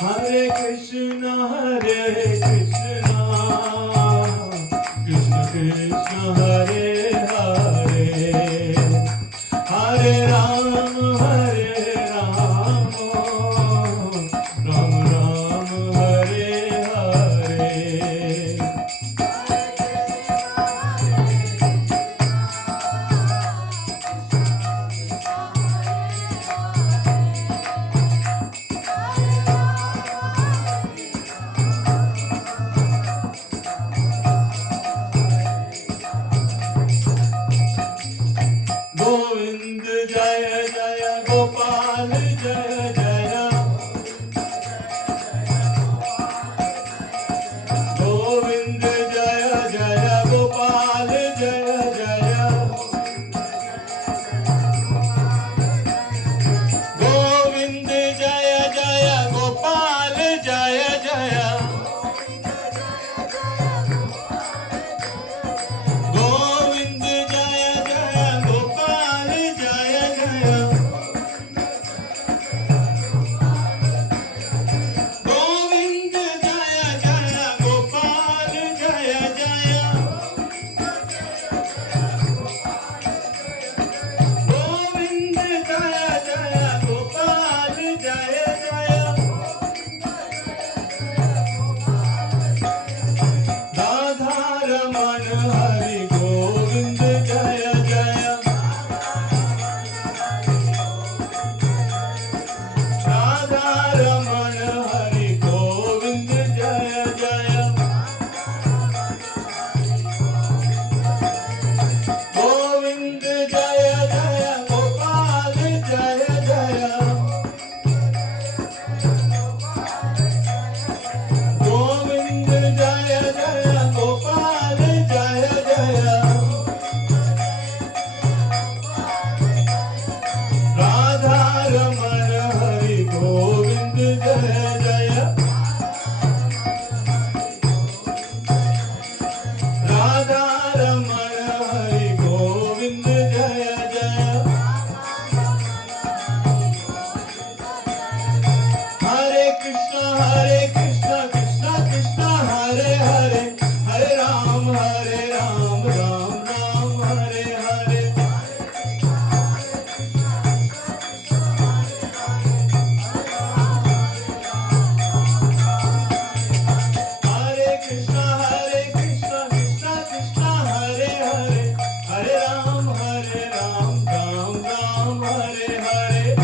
Hare Krishna, Krishna Krishna, Hare Hare, Hare Ram, Ram Ram, Hare Hare. Govind Jaya Jaya Gopal Jaya Jaya Govind Jaya Jaya Gopal Jaya Jaya Govind Jaya Jaya Gopal Jaya Jaya Govind Jaya Jaya Gopal Jaya Jaya Govind Jaya Jaya Gopal Jaya Jaya Govind Jaya Jaya Gopal Jaya Jaya Radha Raman Hari Govind Jaya Jaya Radha Raman Hari Govind Jaya Jaya Govind Jaya Jaya Gopal Jaya Jaya Govind Jaya Jaya Gopal Jaya Jaya Radha Raman Hari Govind Jaya Jaya Radha Raman Hari Govind Jaya Jaya Hare Krishna, Krishna Krishna, Hare Hare, Hare Ram, Ram Ram, Hare Hare. Hare Krishna, Krishna Krishna, Hare Hare, Hare Ram, Ram Ram, Hare Hare.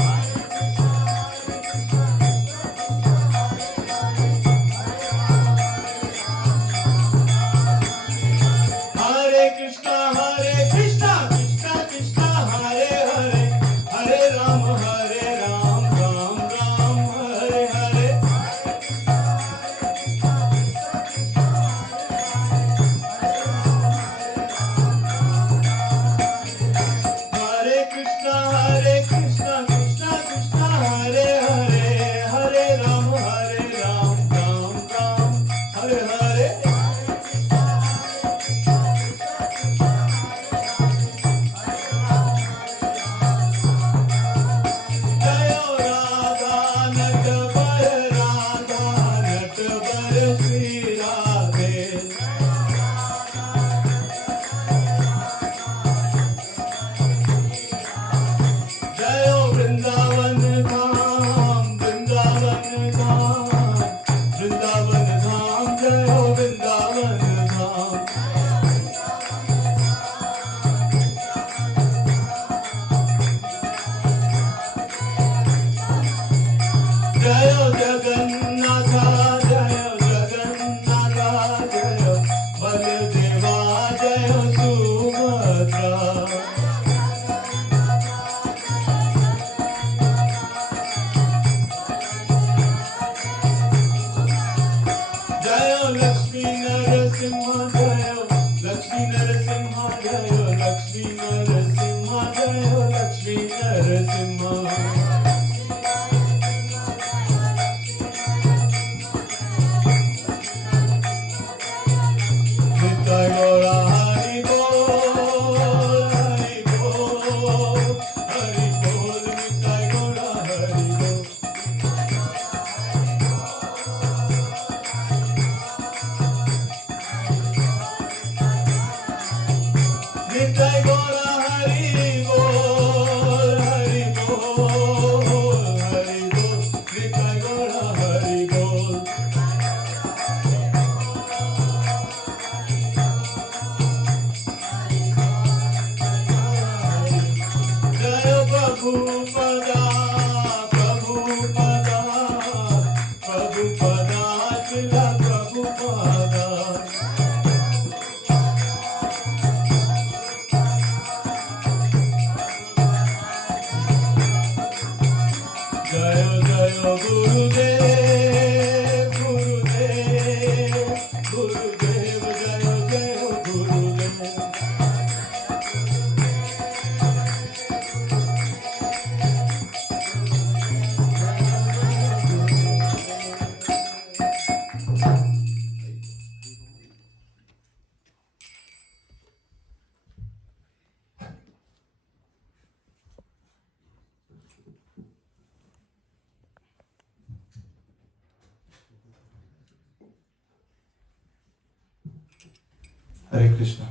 Hare Krishna.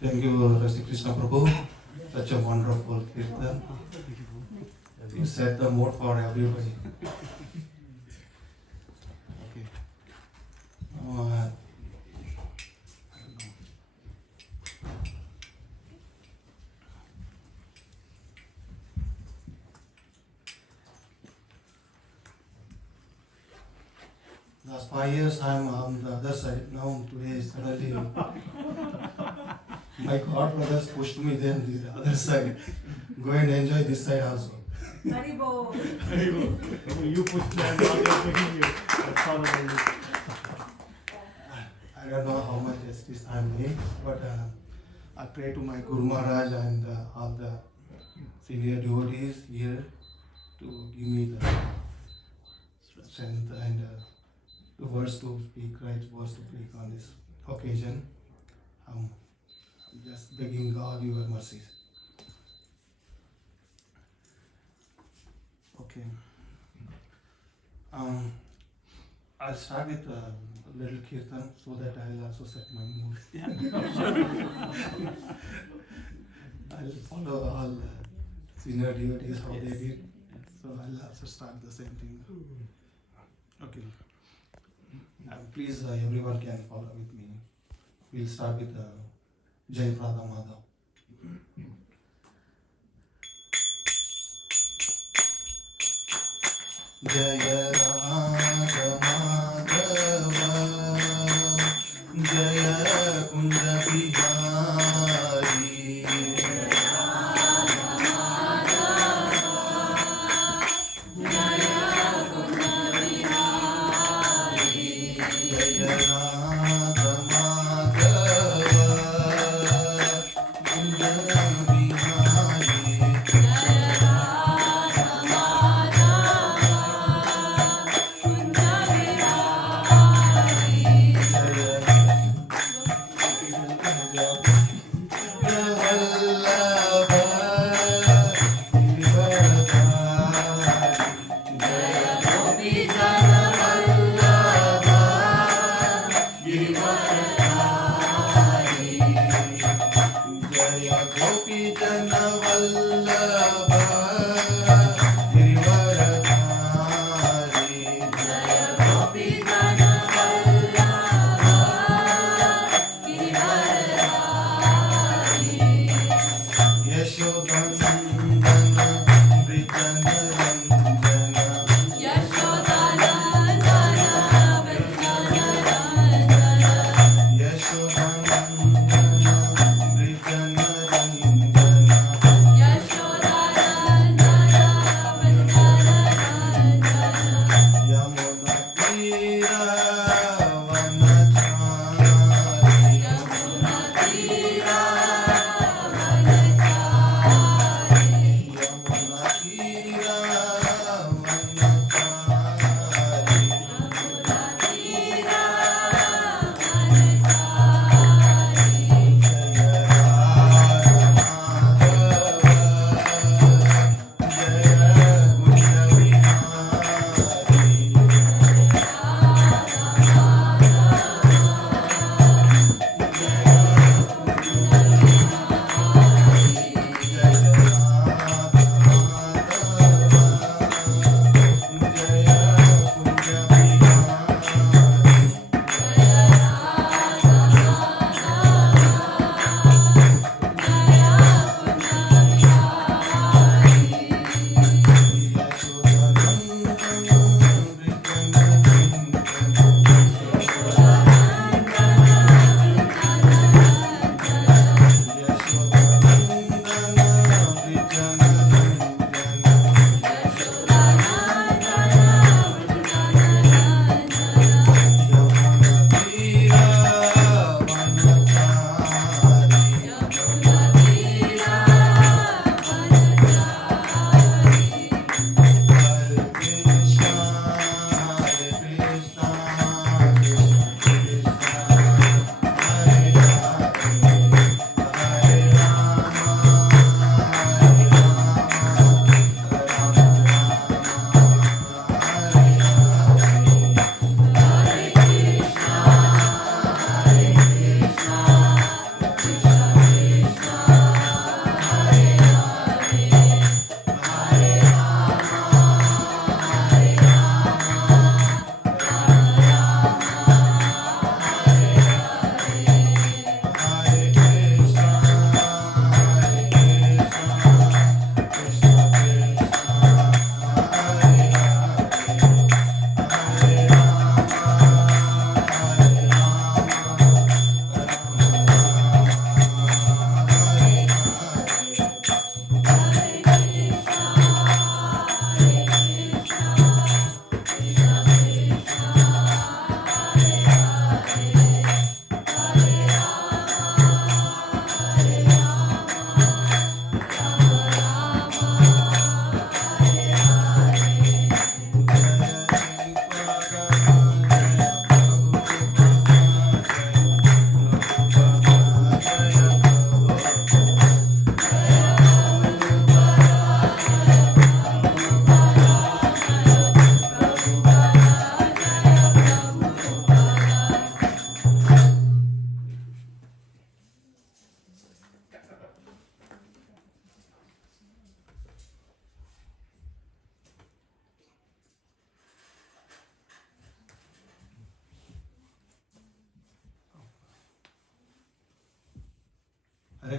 Thank you, Sri Krishna Prabhu. Such a wonderful kirtan. You set the mood for everybody. Okay. Last 5 years I'm on the other side. Now today suddenly my God brothers pushed me then the other side. Go and enjoy this side also. Haribo. You put that on you. That's how it is. I don't know how much justice I made, but I pray to my Guru Maharaj and all the senior devotees here to give me the strength and the words to speak, right words to speak on this occasion. I'm just begging God your mercies. Okay. I'll start with a little kirtan so that I'll also set my mood. I'll follow all senior devotees how they did. So I'll also start the same thing. Okay. Please, everyone can follow with me. We'll start with Jai Radha Madhav. Jaya Radha Madhava, Jaya Kunda Bihari, Jaya Radha Madhava, Kunda Bihari,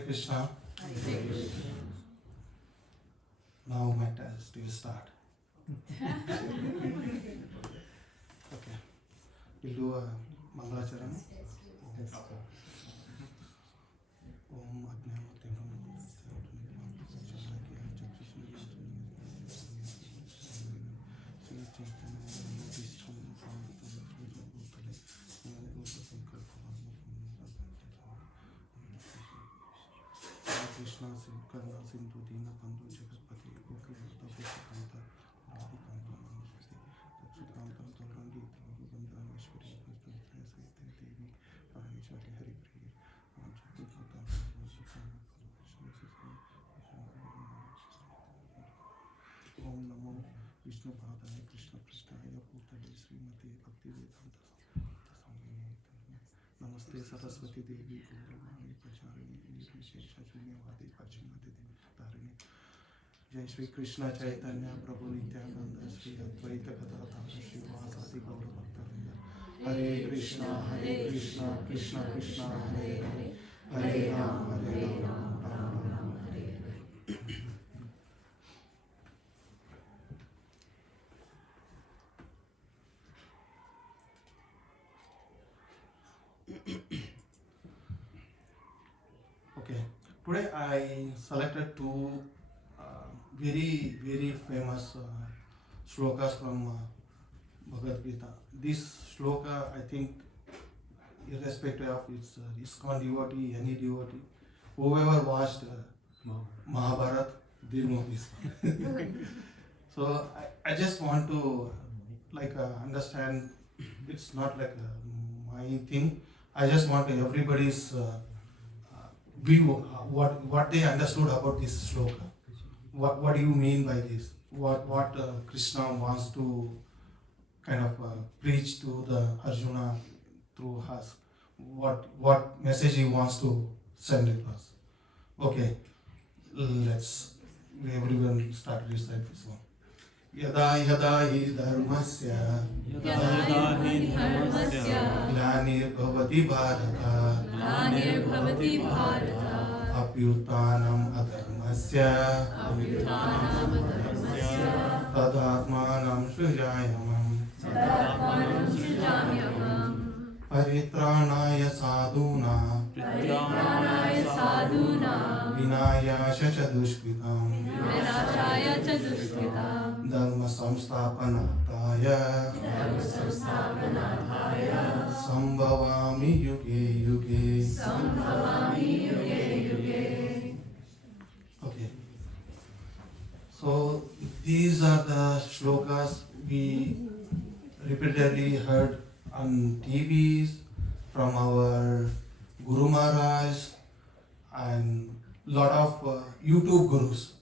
Krishna. Now my test will start. Okay. We'll do a Mangalacharan. Om Krishna Karna Sindhu Dina Bandhu Jagaspati Gopi Kanta Radhi Kanta Namaste Kanta Tolangi Bandhan Ishwari Krishna Sai Devi Parmeshwari Hari Priya Om Namo Vishnu Padaya Krishna Prasthaya Bhutale Srimati Bhakti Vedanta Namaste Saraswati Devi Gauravani Pracharini Nirvishesha Shunyavadi Pachimati Tarini Jai Shri Krishna Chaitanya Prabhu Nityananda Shri Advaita Gadadhara Shri Vasadi Gaura Bhaktavinda Hare Krishna Krishna Krishna Hare Hare Hare Ram Ram Hare Hare. Okay, today I selected two very famous shlokas from Bhagavad Gita. This shloka, I think, irrespective of its ISKCON devotee, any devotee, whoever watched Mahabharata, they know this one. So I just want to understand. It's not like my thing. I just want everybody's view, what they understood about this shloka. What do you mean by this? What Krishna wants to kind of preach to the Arjuna through us? What message he wants to send to us? Okay, let's everyone start recite this one. Yada yada hi dharmasya glanirvavati bharata apyutanam adharmasya tadatmanam srijayamam paritranaya sadhuna vinayasya च दुष्कृतम् धर्म संस्थापनार्थाय संभवामि युगे युगे. Okay, so these are the shlokas we repeatedly heard on TVs from our Guru Maharaj and lot of YouTube gurus.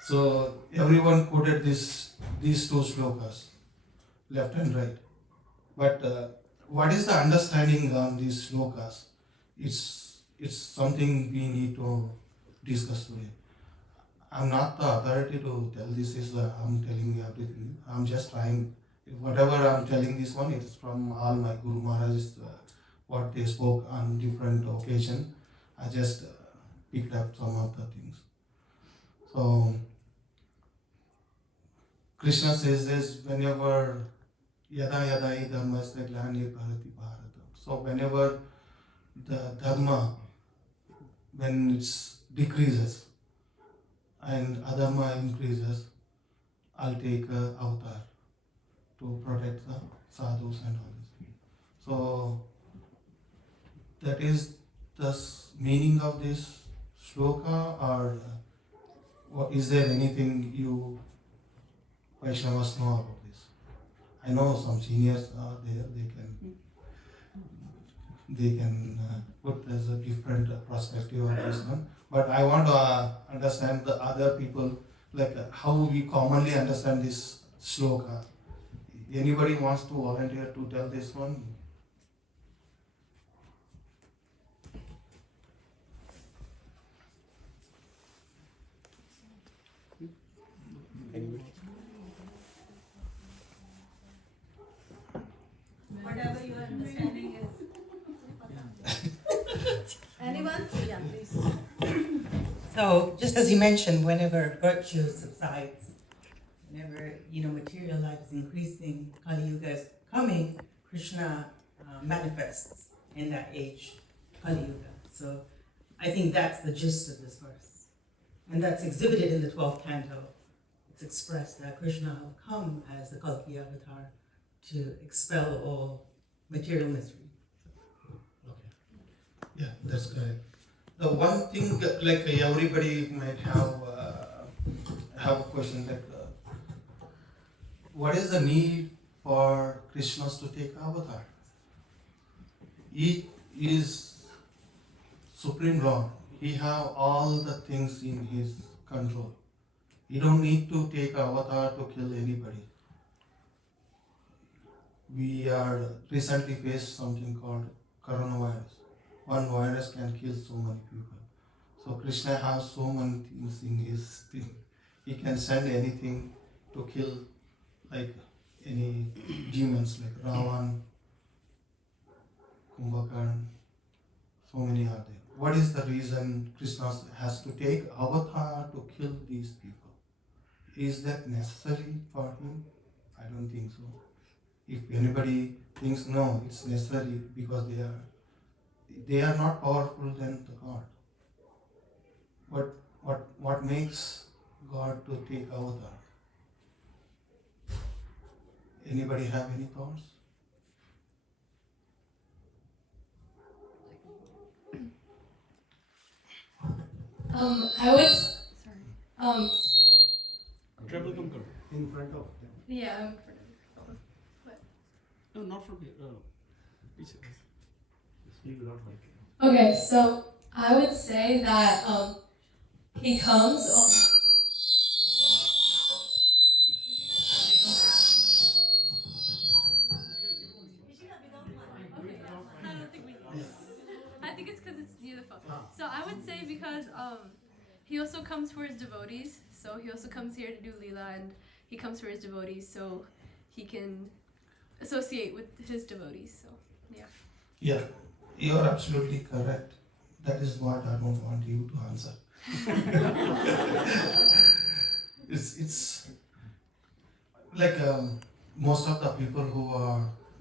So everyone quoted these two shlokas, left and right. But what is the understanding on these shlokas? It's something we need to discuss today. I'm not the authority to tell this. I'm telling you everything. I'm just trying. Whatever I'm telling this one, it's from all my Guru Maharajas, what they spoke on different occasions. I just picked up some of the things. So Krishna says this whenever yada yada hi dharmasya glanirvavati bharata. So whenever the dharma, when it decreases and adharma increases, I'll take a avatar to protect the sadhus and all this. So that is the meaning of this shloka, or is there anything you Vaishnavas know about this? I know some seniors are there, they can put as a different perspective on this one. But I want to understand the other people, how we commonly understand this shloka. Anybody wants to volunteer to tell this one? Whatever your understanding is. Anyone? So, just as you mentioned, whenever virtue subsides, whenever material life is increasing, Kali Yuga is coming, Krishna manifests in that age, Kali Yuga. So, I think that's the gist of this verse, and that's exhibited in the 12th canto. It's expressed that Krishna will come as the Kalki avatar to expel all material misery. Okay. Yeah, that's correct. The one thing, like everybody might have a question like, what is the need for Krishnas to take avatar? He is Supreme Lord. He have all the things in his control. He don't need to take avatar to kill anybody. We are recently faced something called coronavirus. One virus can kill so many people. So Krishna has so many things in his thing. He can send anything to kill, like any demons like Ravan, Kumbhakarn, so many are there. What is the reason Krishna has to take avatar to kill these people? Is that necessary for him? I don't think so. If anybody thinks no, it's necessary because they are not powerful than the God. What makes God to take avatar? Anybody have any thoughts? I would. Sorry. Treble come in front of them. Yeah, I'm in front of you. What? No, not from here. Just leave it out like. Okay, so I would say that he comes. I don't think we need this. I think it's because it's near the phone. So I would say because he also comes for his devotees. So he also comes here to do lila, and he comes for his devotees, so he can associate with his devotees. So yeah. Yeah, you are absolutely correct. That is what I don't want you to answer. It's like most of the people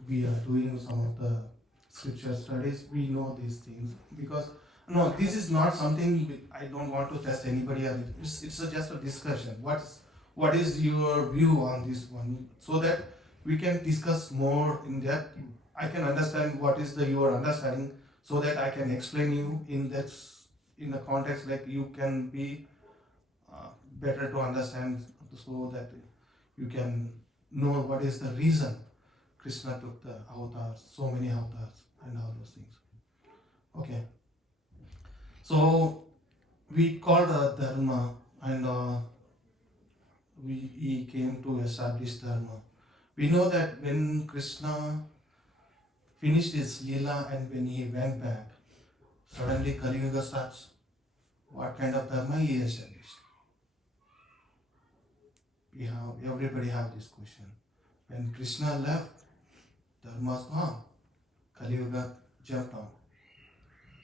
we are doing some of the scripture studies, we know these things because no, this is not something I don't want to test anybody. It's just a discussion. What is your view on this one, so that we can discuss more in depth. I can understand what is your understanding, so that I can explain you in the context, like you can be better to understand, so that you can know what is the reason Krishna took the avatars, so many avatars, and all those things. Okay. So we called dharma, and he came to establish dharma. We know that when Krishna finished his lila and when he went back, suddenly Kali Yuga starts. What kind of dharma he established? Everybody have this question. When Krishna left, dharma's gone. Kali Yuga jumped on.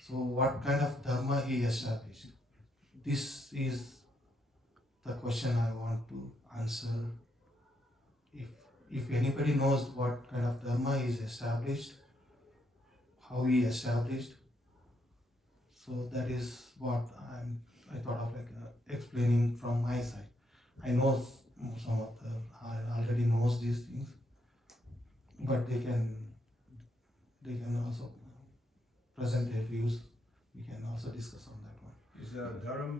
So what kind of dharma he established? This is the question I want to answer. If anybody knows what kind of dharma is established, how he established, so that is what I thought of explaining from my side. I know some of already knows these things, but they can also present their views. We can also discuss on that one. Is dharma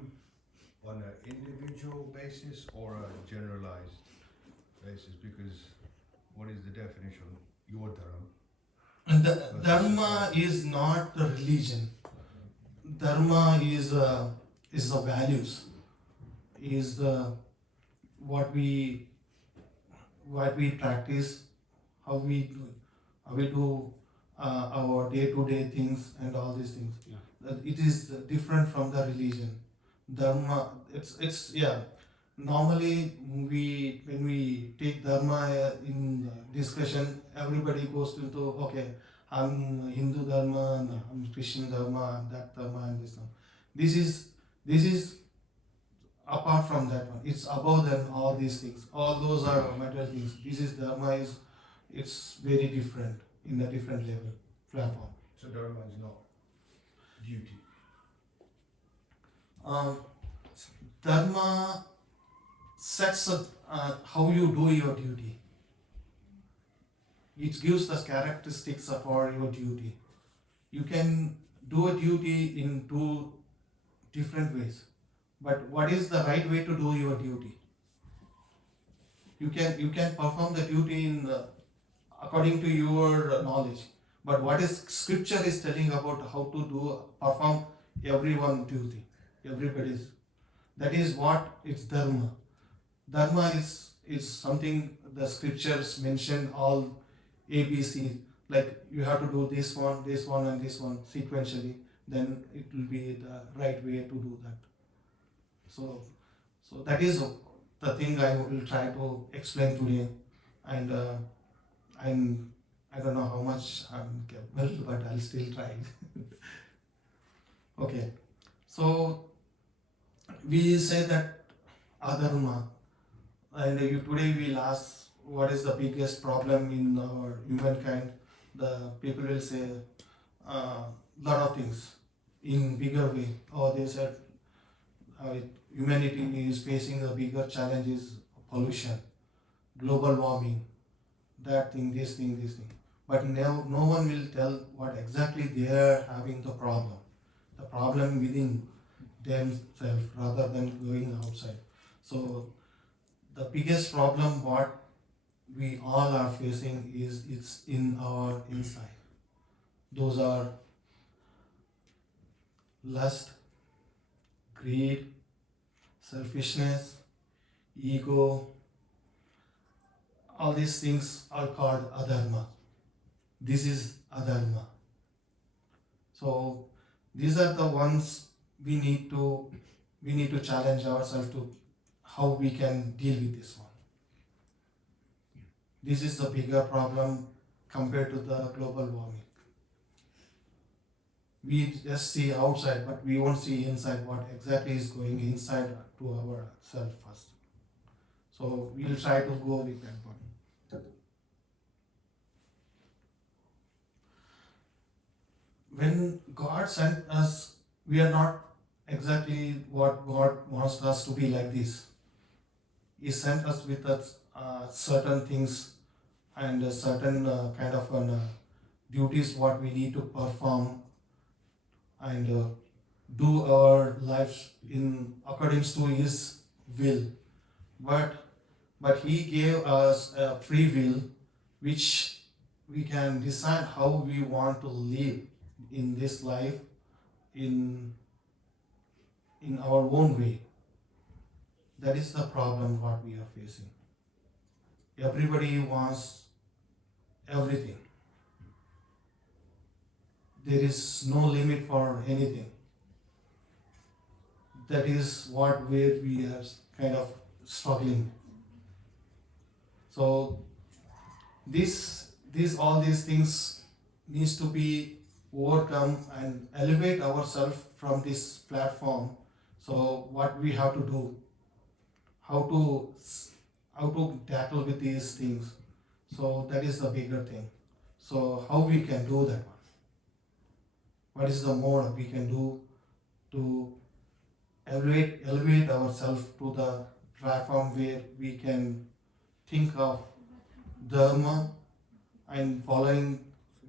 on an individual basis or a generalized basis? Because what is the definition of your dharma? And the dharma is not a religion. Dharma is the values. Is the what we practice, how we do our day-to-day things and all these things. Yeah. It is different from the religion. Dharma, it's normally when we take dharma in discussion, everybody goes into, okay, I'm Hindu dharma, I'm Christian dharma, I'm that dharma, and this one. This is This is apart from that one. It's above than all these things. All those are material things. This is dharma is, it's very different in a different level platform. So dharma is not duty. Dharma sets up how you do your duty. It gives the characteristics of your duty. You can do a duty in two different ways. But what is the right way to do your duty? You can perform the duty in according to your knowledge. But what is scripture is telling about how to perform everyone duty, everybody's. That is what it's dharma. Dharma is something the scriptures mention all ABC, like you have to do this one, and this one sequentially, then it will be the right way to do that. So that is the thing I will try to explain today, and I don't know how much I'm capable, but I'll still try. Okay, so we say that adharma, and today we'll ask what is the biggest problem in our humankind. The people will say lot of things in bigger way. Or they said humanity is facing the bigger challenges: pollution, global warming, that thing, this thing, this thing. But no one will tell what exactly they are having the problem. The problem within themselves rather than going outside. So the biggest problem what we all are facing is it's in our inside. Those are lust, greed, selfishness, ego. All these things are called adharma. This is adharma. So these are the ones we need to challenge ourselves to how we can deal with this one. This is the bigger problem compared to the global warming. We just see outside, but we won't see inside what exactly is going inside to ourselves first. So we'll try to go with that one. When God sent us, we are not exactly what God wants us to be like this. He sent us with certain things and a certain kind of duties what we need to perform and do our lives in accordance to His will. But He gave us a free will, which we can decide how we want to live in this life in our own way. That is the problem what we are facing. Everybody wants everything. There is no limit for anything. That is where we are kind of struggling. So all these things needs to be overcome and elevate ourselves from this platform. So what we have to do, how to tackle with these things. So that is the bigger thing. So how we can do that one? What is the more we can do to elevate ourselves to the platform where we can think of dharma and following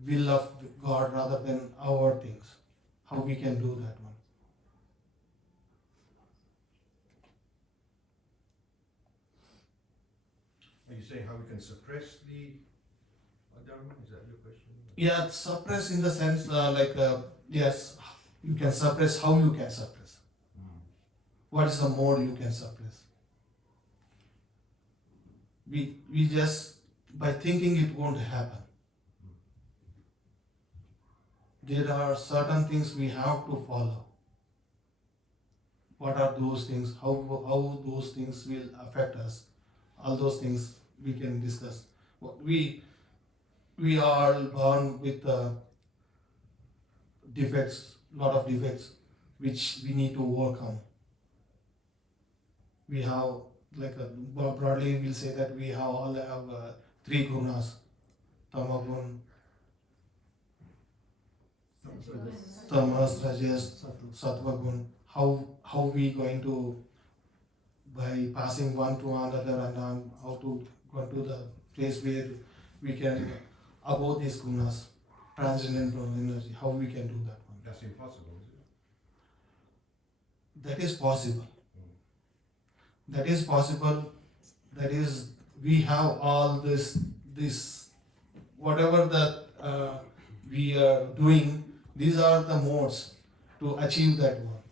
will of God rather than our things? How we can do that one? Are you saying how we can suppress the dharma? Is that your question? Yeah, suppress in the sense yes, you can suppress. How you can suppress? What is the mode you can suppress? We just by thinking it won't happen. There are certain things we have to follow. What are those things? How those things will affect us? All those things we can discuss. We are born with defects, lot of defects. which we need to overcome. We have, like broadly we'll say that we have all have three gunas: tamagun, tamas, rajas, sattva gun. How we going to, by passing one to another, and how to go to the place where we can above these gunas, transcendental energy, how we can do that one. That's impossible, is it? That is possible. That is possible. That is, we have all this whatever that we are doing. These are the modes to achieve that one.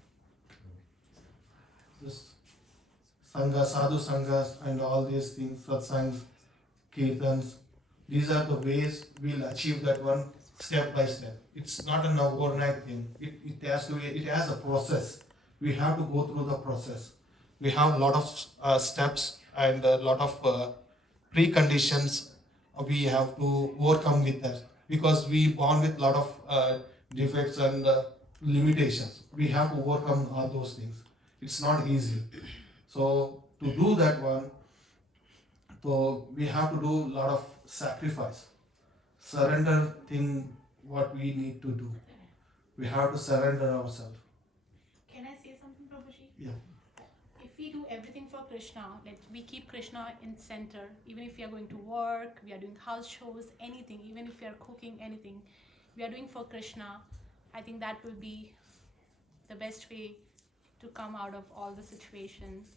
This sangha, sadhu sanghas, and all these things, satsangs, kirtans. These are the ways we'll achieve that one step by step. It's not an overnight thing. It has to be. It has a process. We have to go through the process. We have a lot of steps and a lot of preconditions we have to overcome with that, because we born with a lot of defects and limitations. We have to overcome all those things. It's not easy. So to do that one, so we have to do a lot of sacrifice, surrender thing what we need to do. We have to surrender ourselves. Can I say something, Prabhuji? Yeah. If we do everything for Krishna, like we keep Krishna in center, even if we are going to work, we are doing house chores, anything, even if we are cooking anything, we are doing for Krishna, I think that will be the best way to come out of all the situations.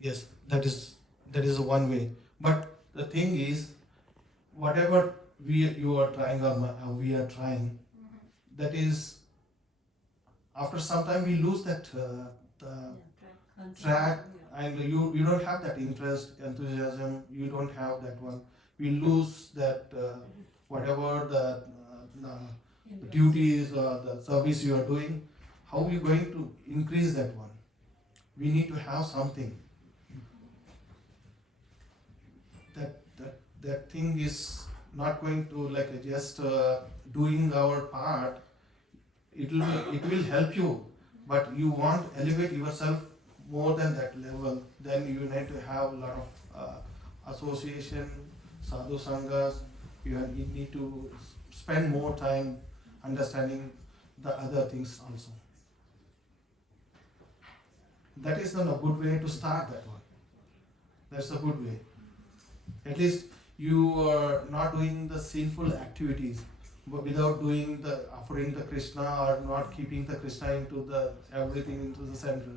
Yes, that is one way. But the thing is, whatever you are trying or we are trying, that is, after some time we lose that track, and you don't have that interest, enthusiasm. You don't have that one. We lose that whatever the duties or the service you are doing. How are you going to increase that one? We need to have something. That thing is not going to like just doing our part. It will help you, but you want to elevate yourself more than that level. Then you need to have a lot of association, sadhu sanghas. You need to spend more time understanding the other things also. That is not a good way to start that one. That's a good way. At least you are not doing the sinful activities, but without doing the offering the Krishna or not keeping the Krishna into the everything into the center.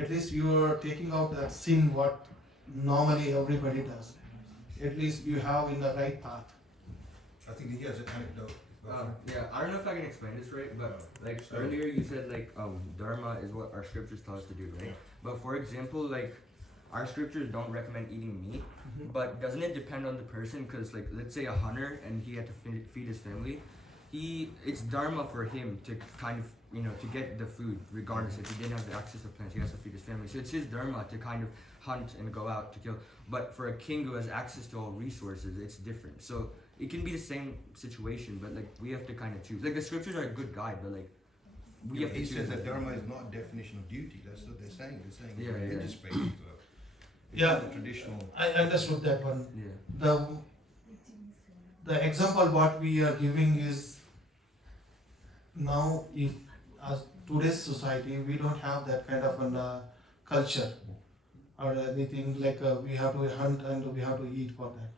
At least you are taking out that sin what normally everybody does. At least you have in the right path. I think he has an anecdote. Yeah, I don't know if I can explain this right, but like earlier you said like dharma is what our scriptures tell us to do, right? But for example, like our scriptures don't recommend eating meat, but doesn't it depend on the person? Because like let's say a hunter and he had to feed his family, it's dharma for him to kind of to get the food regardless. If he didn't have the access to plants, he has to feed his family. So it's his dharma to kind of hunt and go out to kill. But for a king who has access to all resources, it's different. So it can be the same situation, but like we have to kind of choose. Like the scriptures are a good guide, but like we have to He choose. says that dharma is not a definition of duty. That's what they're saying. They're saying Yeah, yeah. religious space. Yeah, the traditional. I understood that one. Yeah. The example what we are giving is, now if as today's society we don't have that kind of a culture or anything like we have to hunt and we have to eat for that.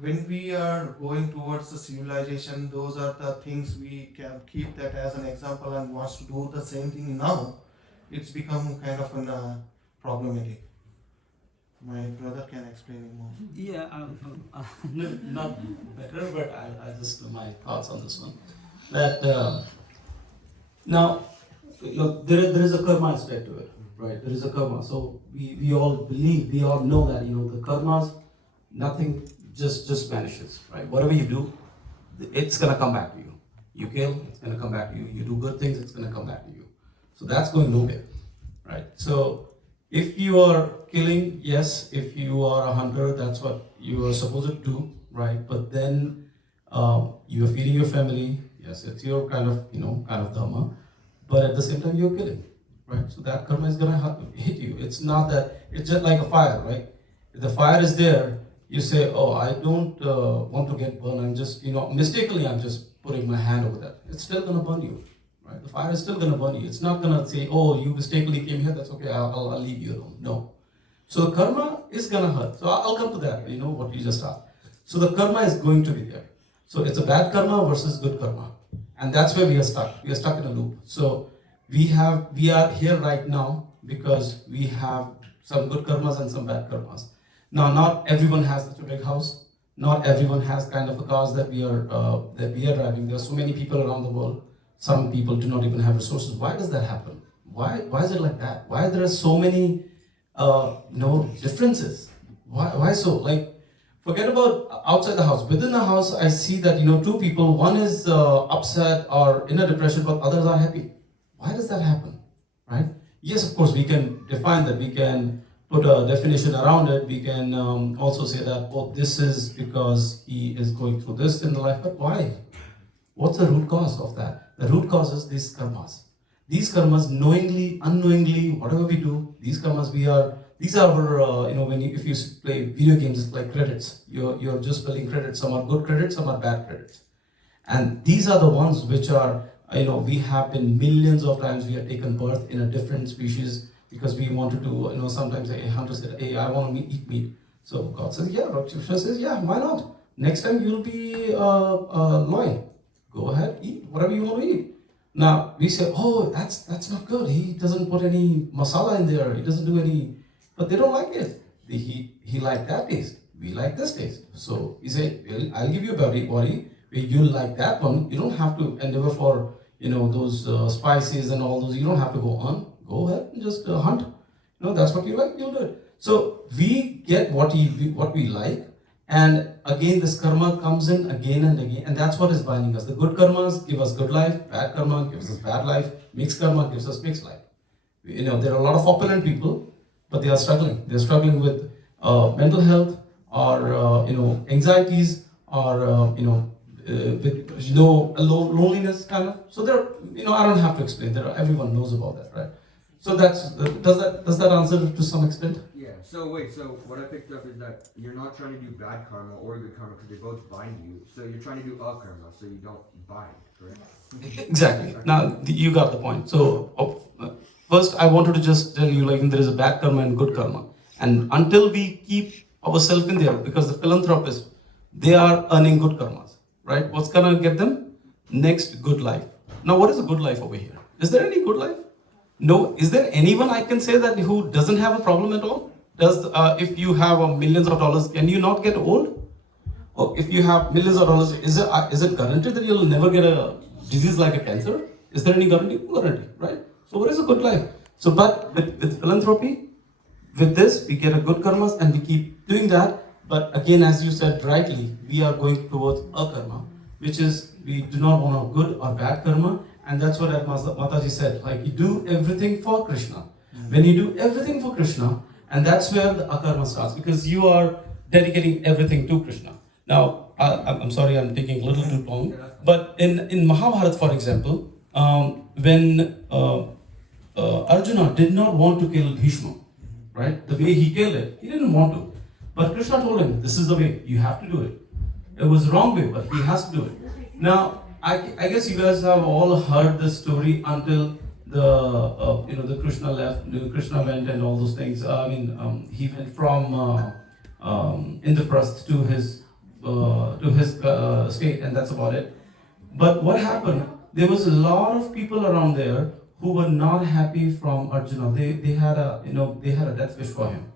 When we are going towards the civilization, those are the things we can keep that as an example and wants to do the same thing now. It's become kind of problematic. My brother can explain more. Yeah, not better, but I just my thoughts on this one. That now, look, there is a karma aspect to it, right? There is a karma. So we all believe, we all know that the karmas, nothing just vanishes, right? Whatever you do, it's gonna come back to you. You kill, it's gonna come back to you. You do good things, it's gonna come back to you. So that's going nowhere, right? So if you are killing, yes, if you are a hunter, that's what you are supposed to do, right? But then you are feeding your family, yes, it's your kind of dharma. but at the same time you're killing, right? So that karma is gonna hit you. It's not that, it's just like a fire, right? If the fire is there, you say, oh, I don't want to get burned, I'm just, mistakenly I'm just putting my hand over that. It's still gonna burn you, right? The fire is still gonna burn you. It's not gonna say, oh, you mistakenly came here, that's okay, I'll leave you alone. No. So the karma is gonna hurt. So I'll come to that, what you just asked. So the karma is going to be there. So it's a bad karma versus good karma. And that's where we are stuck. We are stuck in a loop. So we are here right now because we have some good karmas and some bad karmas. Now, not everyone has such a big house. Not everyone has kind of the cars that we are driving. There are so many people around the world. Some people do not even have resources. Why does that happen? Why is it like that? Why there are so many differences? Why so? Like, forget about outside the house. Within the house, I see that two people. One is upset or in a depression, but others are happy. Why does that happen? Right? Yes, of course, we can define that. We can put a definition around it. We can also say that, this is because he is going through this in the life. But why? What's the root cause of that? The root cause is these karmas. These karmas, knowingly, unknowingly, whatever we do, these karmas, these are our, if you play video games, it's like credits. You're just building credits. Some are good credits, some are bad credits. And these are the ones which are, we have been millions of times, we have taken birth in a different species because we wanted to, sometimes a hunter said, hey, I want to eat meat. So God says, yeah. Krishna says, yeah, why not? Next time you'll be loin. Go ahead, eat whatever you want to eat. Now, we say, oh, that's not good. He doesn't put any masala in there. He doesn't do any, but they don't like it. He liked that taste. We like this taste. So he said, well, I'll give you a body where you like that one. You don't have to endeavor for, those spices and all those. You don't have to go on. Go ahead and just hunt. That's what you like, you'll do it. So we get what we like. And again, this karma comes in again and again, and that's what is binding us. The good karmas give us good life, bad karma gives us bad life, mixed karma gives us mixed life. There are a lot of opulent people, but they are struggling. They're struggling with mental health or anxieties or with loneliness kind of. So there, I don't have to explain. Everyone knows about that, right? So does that answer to some extent? Yeah. So what I picked up is that you're not trying to do bad karma or good karma because they both bind you. So you're trying to do karma so you don't bind, correct? Exactly. Now you got the point. So first, I wanted to just tell you, there is a bad karma and good karma, and until we keep ourselves in there, because the philanthropists, they are earning good karmas, right? What's gonna get them? Next, good life. Now, what is a good life over here? Is there any good life? No. Is there anyone I can say that who doesn't have a problem at all? If you have millions of dollars, can you not get old? Or if you have millions of dollars, is it guaranteed that you'll never get a disease like a cancer? Is there any guarantee? No guarantee, right? So what is a good life? So, but with philanthropy, with this, we get a good karmas and we keep doing that. But again, as you said rightly, we are going towards a karma, which is we do not want a good or bad karma. And that's what Mataji said, you do everything for Krishna. When you do everything for Krishna, and that's where the akarma starts, because you are dedicating everything to Krishna. Now, I'm sorry, I'm taking a little too long, but in Mahabharata, for example, when Arjuna did not want to kill Bhishma, right? The way he killed it, he didn't want to. But Krishna told him, this is the way, you have to do it. It was the wrong way, but he has to do it. Now, I guess you guys have all heard the story until the Krishna left, Krishna went and all those things. He went from Indraprastha to his state, and that's about it. But what happened? There was a lot of people around there who were not happy from Arjuna. They had a death wish for him,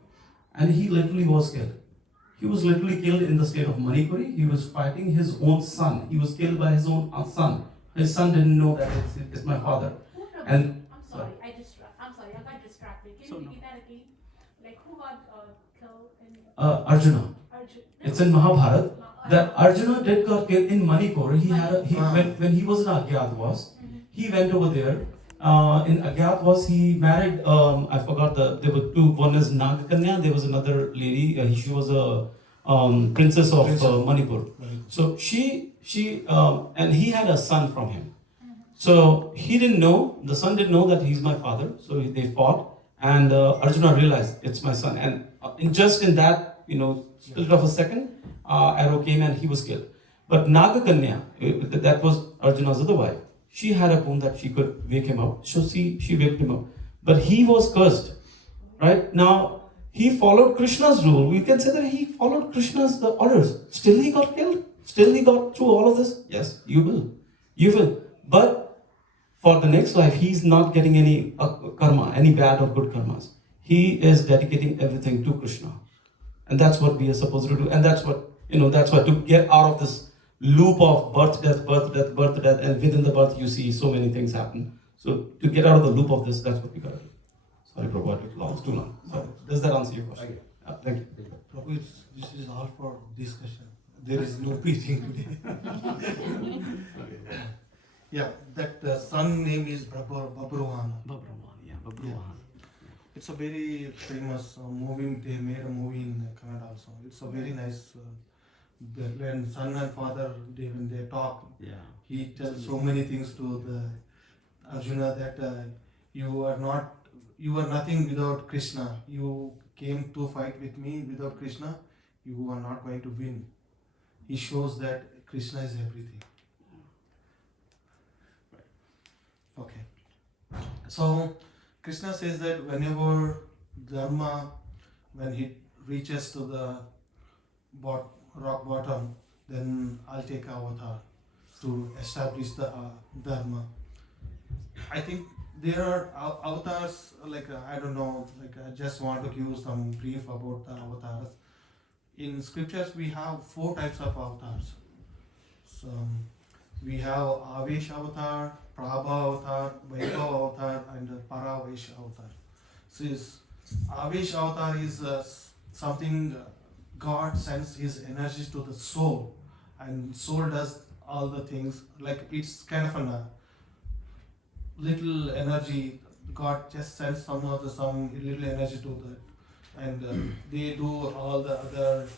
and he literally was killed. He was literally killed in the state of Manipuri. He was fighting his own son. He was killed by his own son. His son didn't know that it's my father. And I'm sorry, I got distracted. Can you repeat that again? Like who got killed in Arjuna. It's in Mahabharata that Arjuna did got killed in Manipur. When he was in Agyatwas, he went over there. In Agyatwas, he married, I forgot there were two. One is Nagakanya, there was another lady, she was a princess of Manipur. So she and he had a son from him. So he didn't know, the son didn't know that he's my father. So they fought, and Arjuna realized it's my son. And just in that, split of a second, arrow came and he was killed. But Nagakanya, that was Arjuna's other wife, she had a boon that she could wake him up. So she waked him up. But he was cursed, right? Now, he followed Krishna's rule. We can say that he followed Krishna's the orders. Still he got killed. Still he got through all of this. Yes, you will. You will. But for the next life, he's not getting any karma, any bad or good karmas. He is dedicating everything to Krishna. And that's what we are supposed to do. And that's what to get out of this loop of birth, death, birth, death, birth, death, and within the birth you see so many things happen. So to get out of the loop of this, that's what we gotta do. Sorry, Prabhu, it was too long. Sorry. Does that answer your question? Thank you. Prabhu, this is all for discussion. There is no preaching today. Yeah, that son name is Babruhan. It's a very famous movie. They made a movie in Kannada also. It's a very nice. When son and father, when they talk, he tells so many things to the Arjuna that you are nothing without Krishna. You came to fight with me without Krishna. You are not going to win. He shows that Krishna is everything. Okay. So Krishna says that whenever Dharma, when he reaches to the rock bottom, then I'll take avatar to establish the Dharma. I think there are avatars, I don't know, I just want to give some brief about the avatars. In scriptures, we have 4 types of avatars. So we have Avesh avatar, Prabha avatar, Vaibhava avatar, and Paravesh avatar. So Avesh avatar is something God sends his energy to the soul, and soul does all the things. Like it's kind of a little energy. God just sends some little energy to that, and they do all the other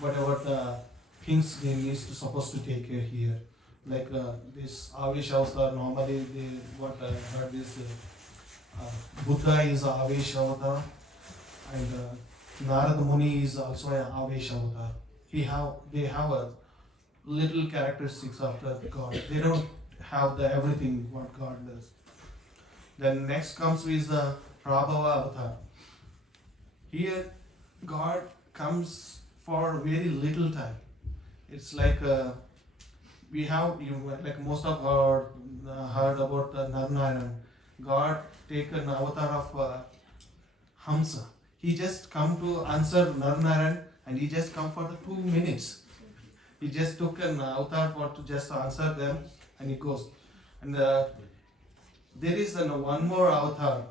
whatever the things they need to supposed to take care here. Like this Avesh avatar, normally what I heard is Buddha is Avesh avatar, and Narada Muni is also an Avesh avatar. They have a little characteristics of the God. They don't have the everything what God does. Then next comes with the Prabhava avatar. Here God comes for very little time. It's like we have like most of our heard about the Narnarayan. God take an avatar of Hamsa. He just come to answer Narnarayan, and he just come for the 2 minutes. He just took an avatar to just answer them, and he goes. And there is one more avatar.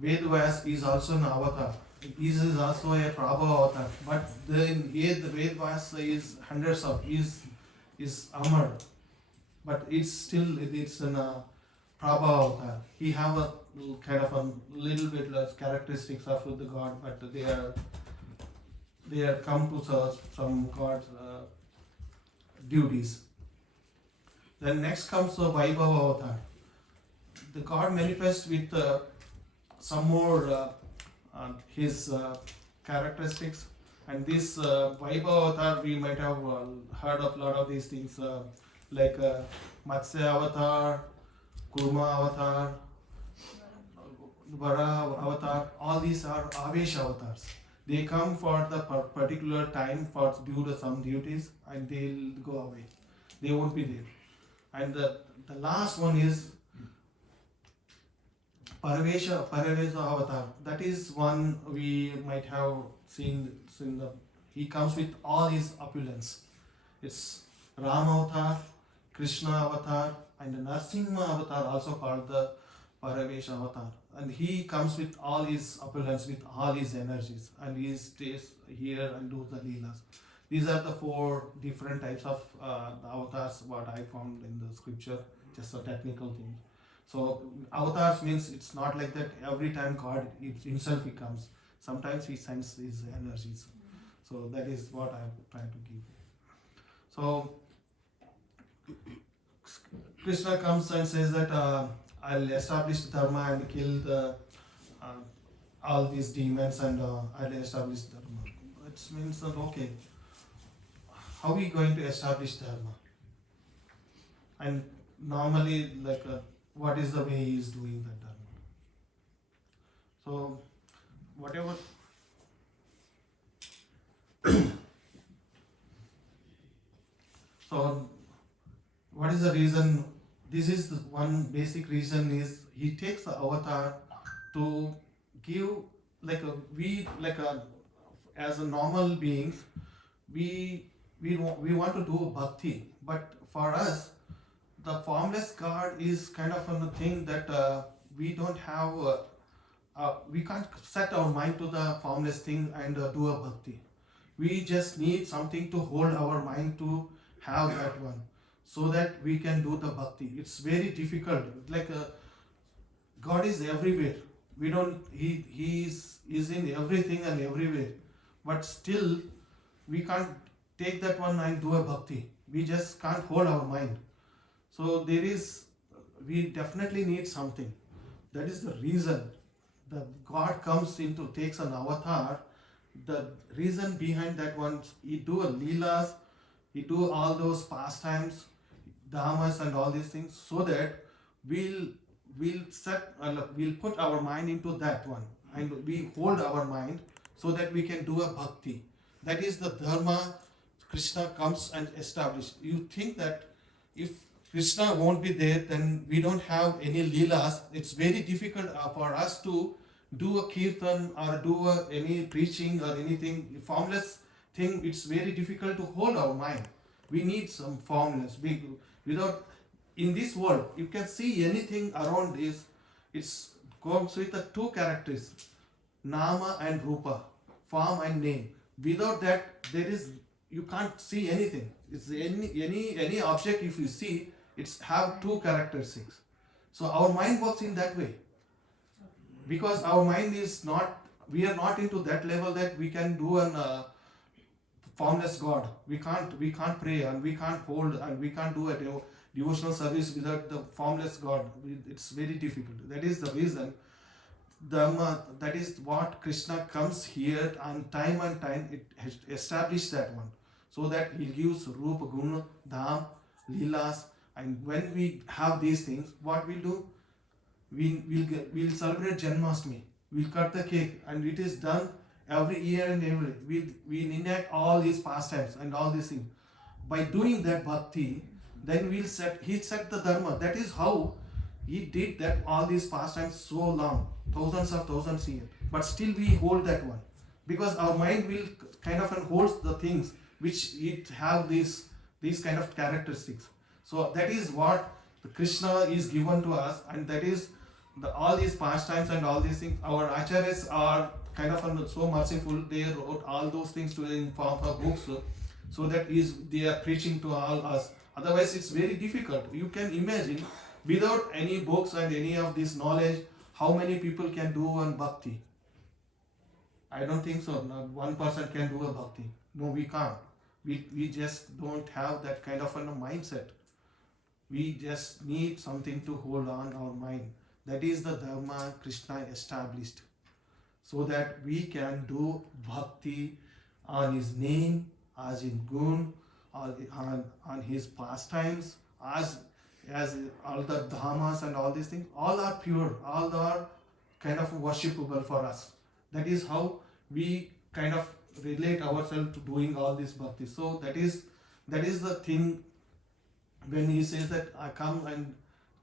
Vedvyas is also an avatar. He is also a Prabhu avatar. But then here the Vedvyas is hundreds of is Amar. But it's an Prabhu avatar. He have a kind of a little bit less characteristics of the God, but they are come to serve some God's duties. Then next comes the Vaibhava avatar. The God manifests with some more his characteristics, and this Vaibhava avatar we might have heard of a lot of these things like Matsya avatar, Kurma avatar, Vara avatar. All these are Avesh avatars. They come for the particular time for do some duties, and they'll go away. They won't be there. And the last one is Paravesa avatar. That is one we might have seen he comes with all his opulence. It's Ram avatar, Krishna avatar, and Narasimha avatar, also called the Paravesa avatar. And he comes with all his opulence, with all his energies, and he stays here and do the leelas. These are the 4 different types of avatars what I found in the scripture, just a technical thing. So avatars means it's not like that every time God himself he comes. Sometimes he sends his energies. So that is what I'm trying to give. So Krishna comes and says that I'll establish dharma and kill all these demons and I'll establish dharma. It means that okay, how are we going to establish dharma? And normally, like, what is the way he is doing that dharma? So, whatever. So, what is the reason? This is the one basic reason is he takes the avatar to give as a normal beings we want to do bhakti, but for us the formless God is kind of a thing that we don't have. We can't set our mind to the formless thing and do a bhakti. We just need something to hold our mind to have that one, so that we can do the bhakti. It's very difficult. Like God is everywhere. We don't. He is in everything and everywhere, but still we can't take that one and do a bhakti. We just can't hold our mind. So we definitely need something. That is the reason that God comes into, takes an avatar. The reason behind that one, he do a leelas, he do all those pastimes, dharmas and all these things, so that we'll put our mind into that one and we hold our mind so that we can do a bhakti. That is the dharma Krishna comes and establishes. You think that if Krishna won't be there, then we don't have any leelas. It's very difficult for us to do a kirtan or do any preaching or anything formless thing. It's very difficult to hold our mind. We need some formless. Without, in this world, you can see anything around this. It's comes with the two characters, nama and rupa, form and name. Without that, you can't see anything. It's any object if you see, it's have two characteristics. So our mind works in that way. Because our mind is not, we are not into that level that we can do an formless God. We can't pray and we can't hold and we can't do a devotional service without the formless God. It's very difficult. That is the reason. That is what Krishna comes here and time it has established that one, so that he gives Rupa, Guna, Dham, Leelas, and when we have these things, what we'll do? We'll celebrate Janmashtami. We'll cut the cake, and it is done every year and every. We enact all these pastimes and all these things. By doing that bhakti, then he set the dharma. That is how he did that all these pastimes so long, thousands years. But still we hold that one, because our mind will kind of holds the things which it have these kind of characteristics. So that is what Krishna is given to us, and that is all these pastimes and all these things. Our acharyas are kind of so merciful. They wrote all those things in form of books, so that they are preaching to all us. Otherwise, it's very difficult. You can imagine, without any books and any of this knowledge, how many people can do one bhakti? I don't think so. Not one person can do a bhakti. No, we can't. We just don't have that kind of a mindset. We just need something to hold on our mind. That is the dharma Krishna established, so that we can do bhakti on his name, as in gun, on his pastimes, as all the dhammas and all these things, all are pure, all are kind of worshipable for us. That is how we kind of relate ourselves to doing all this bhakti. So that is the thing when he says that I come and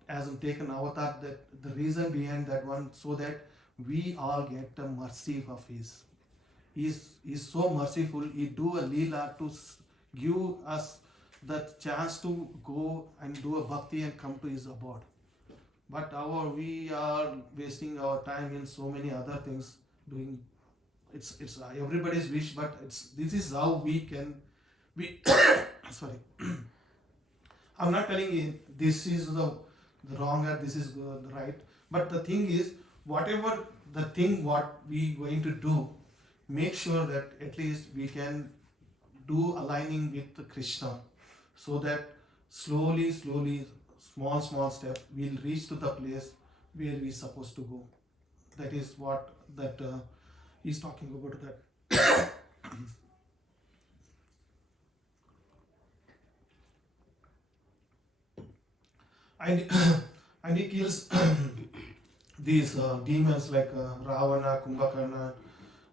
as I'm taken avatar, that the reason behind that one, so that we all get the mercy of his. He's so merciful. He do a leela to give us the chance to go and do a bhakti and come to his abode. But we are wasting our time in so many other things doing. It's everybody's wish, but this is how we can sorry. I'm not telling you this is the wrong or this is the right, but the thing is, whatever the thing what we going to do, make sure that at least we can do aligning with Krishna, so that slowly small step, we'll reach to the place where we're supposed to go. That is what that he's talking about that. and and he kills these demons like Ravana, Kumbhakarna,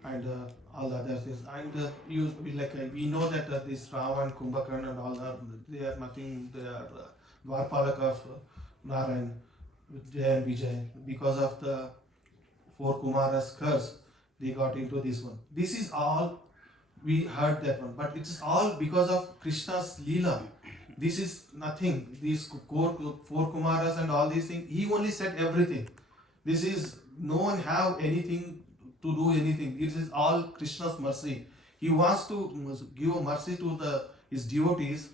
and all the other things. And we know that this Ravan, Kumbhakarna, and all they are nothing. They are Dwarpalaka of Narayan, with Jay and Vijay. Because of the four Kumaras curse, they got into this one. This is all we heard that one, but it is all because of Krishna's Leela. This is nothing. These four Kumaras and all these things, he only said everything. This is no one have anything to do anything. This is all Krishna's mercy. He wants to give a mercy to his devotees,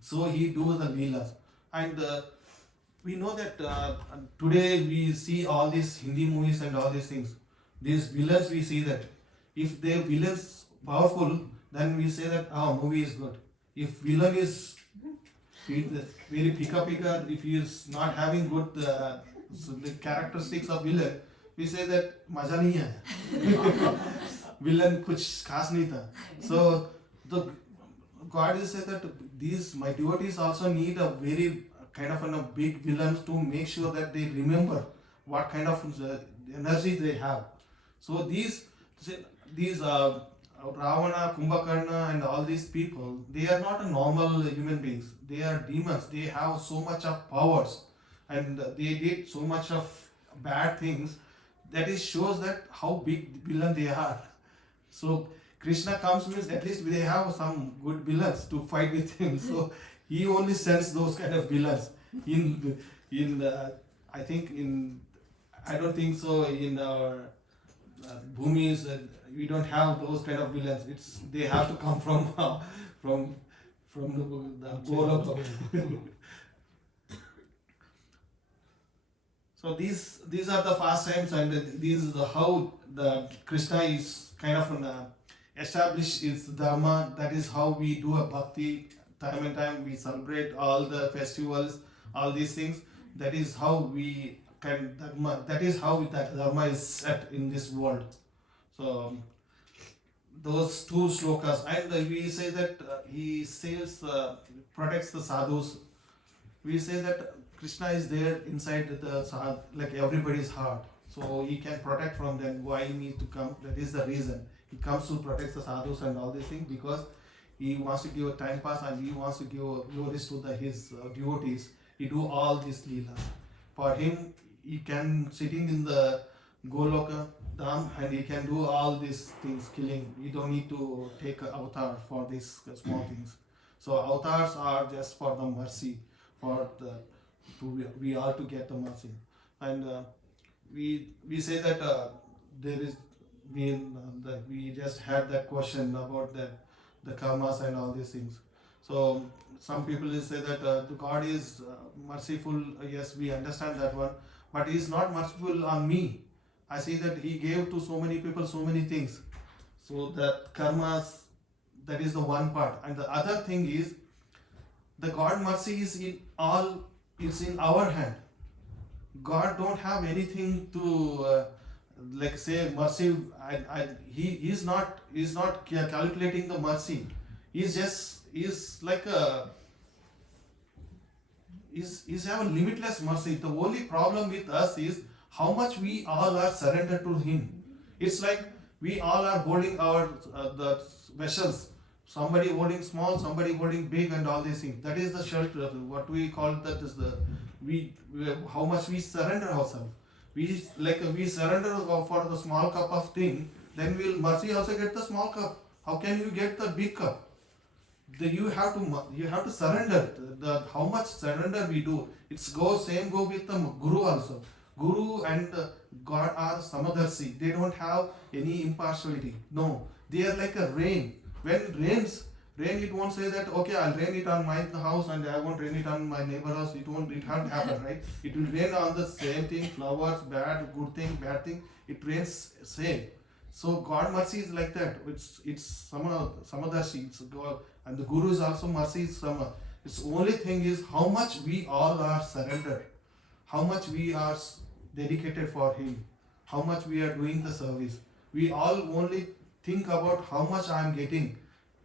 so he does the Leelas. And we know that today we see all these Hindi movies and all these things. These villains, we see that if the villains powerful, then we say that movie is good. If villain is very pika, if he is not having good the characteristics of villain, we say that maza nahi hai. Villain kuch khas nahi tha. So the God is saying that these my devotees also need a very kind of a big villains to make sure that they remember what kind of energy they have. So these Ravana, Kumbhakarna, and all these people, they are not a normal human beings. They are demons. They have so much of powers, and they did so much of bad things. That is shows that how big villain they are. So Krishna comes means at least they have some good villains to fight with him. So he only sends those kind of villains. I don't think so in our bhumis we don't have those kind of villains. They have to come from the Goloka. So these are the pastimes, and this is how the Krishna is kind of established its dharma. That is how we do a bhakti. Time and time we celebrate all the festivals, all these things. That is how we can dharma. That is how that dharma is set in this world. So those two slokas, and we say that he saves, protects the sadhus. We say that Krishna is there inside the like everybody's heart, so he can protect from them. Why he needs to come? That is the reason he comes to protect the sadhus and all these things, because he wants to give a time pass and he wants to give glories to his devotees. He do all these leelas. For him, he can sitting in the Goloka Dham and he can do all these things, killing. We don't need to take an avatar for these small things. So avatars are just for the mercy, for we are to get the mercy. And we say that there is we just had that question about the karmas and all these things. So some people will say that the God is merciful. Yes, we understand that one, but he is not merciful on me. I see that he gave to so many people so many things. So that karmas, that is the one part. And the other thing is, the God mercy is in all. It's in our hand. God don't have anything to like say mercy. He is not calculating the mercy. He's like he's have a limitless mercy. The only problem with us is how much we all are surrendered to him. It's like we all are holding our the vessels. Somebody holding small, somebody holding big, and all these things. That is the shelter. What we call that is how much we surrender ourselves. We surrender for the small cup of thing. Then mercy also get the small cup. How can you get the big cup? You have to surrender. How much surrender we do. Go with the Guru also. Guru and God are samadarsi. They don't have any impartiality. No, they are like a rain. When it rains, it won't say that okay, I'll rain it on my house and I won't rain it on my neighbor house. It won't happen, right? It will rain on the same thing, flowers, bad, good thing, bad thing. It rains same. So God mercy is like that. It's samadarshi. It's God, and the Guru is also mercy. Is It's only thing is how much we all are surrendered, how much we are dedicated for Him, how much we are doing the service. We all only think about how much I am getting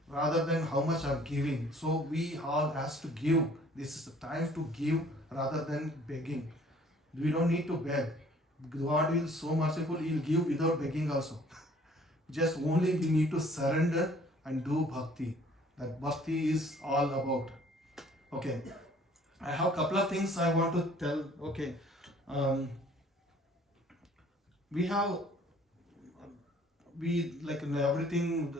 rather than how much I'm giving. So we all has to give. This is the time to give rather than begging. We don't need to beg. God is so merciful, He'll give without begging also. Just only we need to surrender and do bhakti. That bhakti is all about. Okay. I have a couple of things I want to tell. Okay. We have we like in everything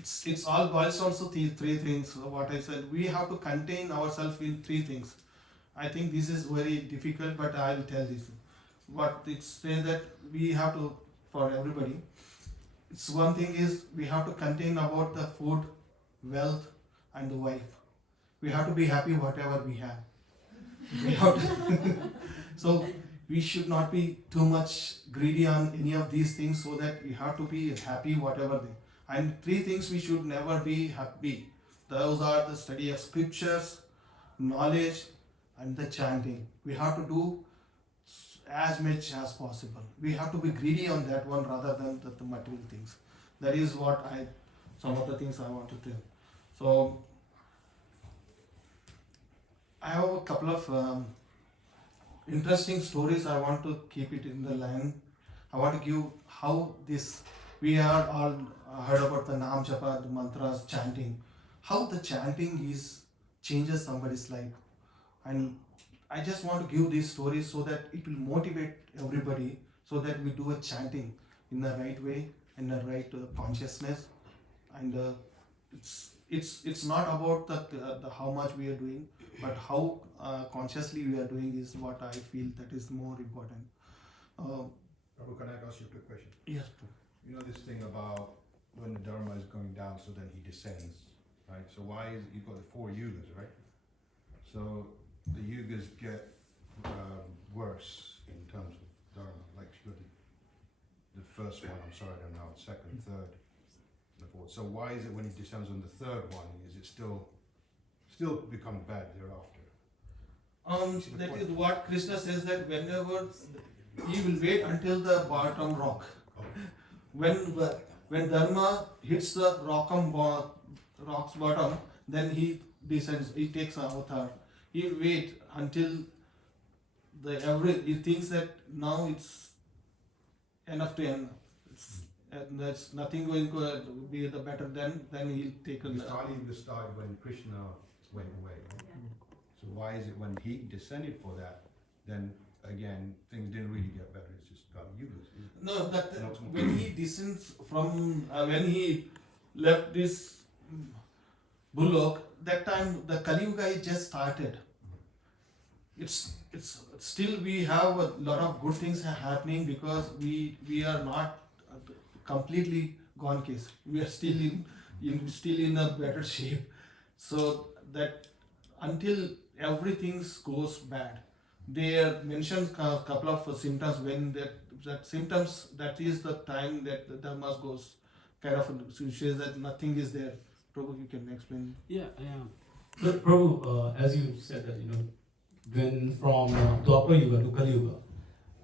it's all boils down to three things. What I said, we have to contain ourselves in three things. I think this is very difficult, but I will tell this. What it says that we have to, for everybody, it's one thing is we have to contain about the food, wealth, and the wife. We have to be happy whatever we have. We have to so we should not be too much greedy on any of these things, so that we have to be happy whatever they. And three things we should never be happy. Those are the study of scriptures, knowledge, and the chanting. We have to do as much as possible. We have to be greedy on that one rather than the material things. That is what some of the things I want to tell. So I have a couple of interesting stories. I want to keep it in the line. I want to give how this, we are all heard about the Nam Japa, the mantras, chanting. How the chanting changes somebody's life. And I just want to give these stories so that it will motivate everybody, so that we do a chanting in the right way, in the right consciousness. And it's not about the how much we are doing, but how consciously we are doing is what I feel that is more important. Prabhu, can I ask you a quick question? Yes. You know this thing about when the Dharma is going down, so then he descends, right? So why is you've got the 4 yugas, right? So the yugas get worse in terms of Dharma. Like you got the first one, I'm sorry, I don't know, second, third, and the fourth. So why is it when he descends on the third one, is it still becomes bad thereafter? That is what Krishna says, that whenever he will wait until the bottom rock. When Dharma hits the rock's bottom, then he descends. He takes avatar. He will wait until he thinks that now it's enough to end. And there's nothing going to be the better. Then he'll take a. The start when Krishna went away. Right? So why is it when he descended for that, then again things didn't really get better? It's just Kali Yuga. No, when he descends from when he left this Bullock, that time the Kali Yuga just started. It's still we have a lot of good things happening, because we are not completely gone case. We are still in a better shape. So that until everything goes bad, they mentioned a couple of symptoms. When that symptoms, that is the time that the dharma goes kind of says that nothing is there. Prabhu, you can explain. Yeah. But Prabhu, as you said that, when from Dwapara Yuga to Kali Yuga,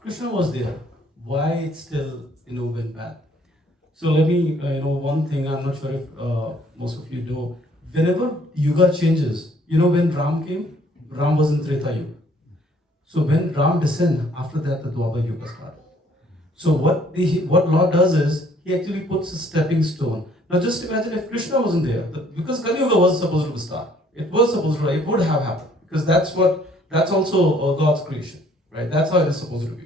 Krishna was there. Why it still, went bad? So let me, one thing, I'm not sure if most of you know, whenever Yuga changes, when Ram came, Ram was in Treta Yuga. So when Ram descended, after that the Dwapara Yuga started. So what Lord does is, he actually puts a stepping stone. Now just imagine if Krishna wasn't there, because Kali Yuga was supposed to start. It would have happened, because that's also God's creation, right? That's how it is supposed to be.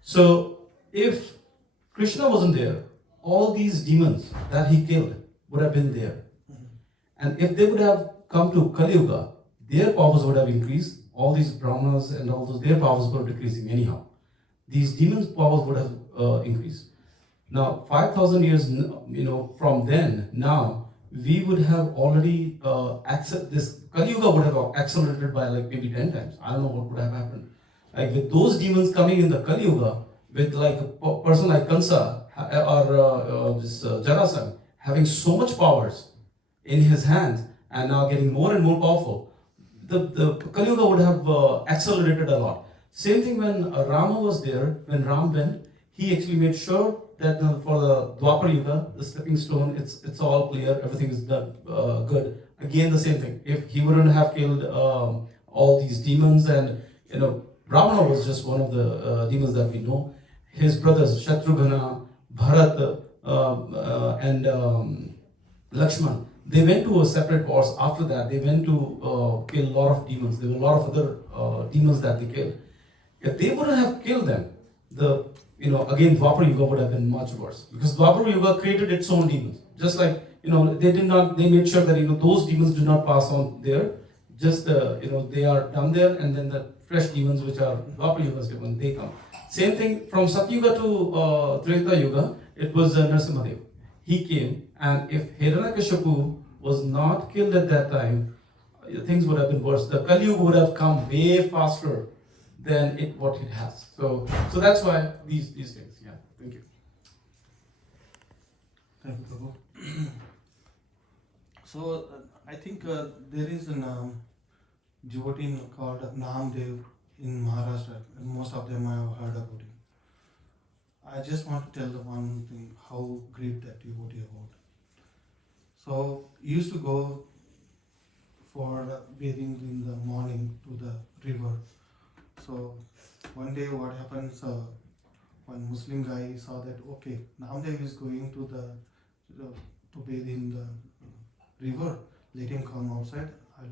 So if Krishna wasn't there, all these demons that he killed would have been there. And if they would have come to Kali Yuga, their powers would have increased. All these Brahmanas and all those, their powers were decreasing anyhow. These demons' powers would have increased. Now, 5,000 years, from then, now, we would have already this Kali Yuga would have accelerated by like maybe 10 times. I don't know what would have happened. Like with those demons coming in the Kali Yuga, with like a person like Kansa or this Jarasandha having so much powers in his hands and now getting more and more powerful, the Kali Yuga would have accelerated a lot. Same thing when Rama was there, when Ram went, he actually made sure that for the Dwapar Yuga, the stepping stone, it's all clear, everything is done good. Again, the same thing. If he wouldn't have killed all these demons, and Ravana was just one of the demons that we know. His brothers Shatrughna, Bharat, and Lakshman, they went to a separate wars. After that, they went to kill a lot of demons. There were a lot of other demons that they killed. If they wouldn't have killed them, again Dwapar Yuga would have been much worse, because Dwapar Yuga created its own demons. Just like they made sure that those demons do not pass on there. Just they are done there, and then the fresh demons which are Dwapar Yuga's when they come. Same thing from Satyuga to Treta Yuga. It was Narasimhadev. He came, and if Hiranyakashipu was not killed at that time, things would have been worse. The Kali Yuga would have come way faster than what it has. So that's why these things. Yeah. Thank you. Thank you, Prabhu. So I think there is a devotee called Namdev in Maharashtra. And most of them I have heard about him. I just want to tell the one thing, how great that devotee about. So he used to go for bathing in the morning to the river. So one day what happens, one Muslim guy saw that, okay, Namdev is going to bathe in the river, let him come outside,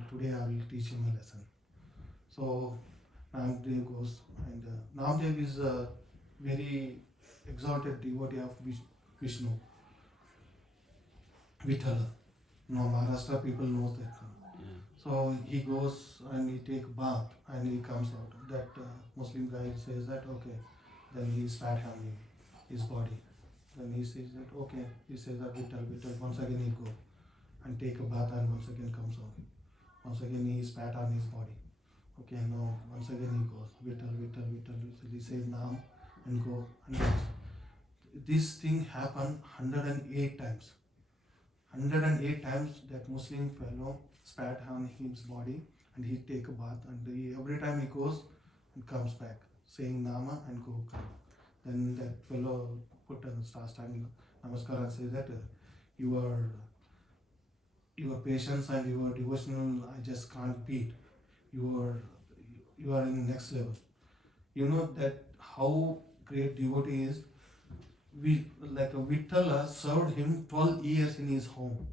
today I will teach him a lesson. So Namdev goes, and Namdev is a very exalted devotee of Vishnu, Vithala. Maharashtra people know that. So he goes and he take bath and he comes out. That Muslim guy says that, okay, then he is fat handling his body. Then he says that, okay, he says that Vittal, once again he go and take a bath and once again comes out. Once again he is fat on his body. Okay, now once again he goes, Vittal. So he says Naam and go and goes. This thing happened 108 times. 108 times that Muslim fellow spat on his body and he take a bath, and every time he goes and comes back saying Nama and go come. Then that fellow put a stand namaskar and say that your patience and your devotional I just can't beat. You are in the next level. You know that how great devotee is. Vithala served him 12 years in his home.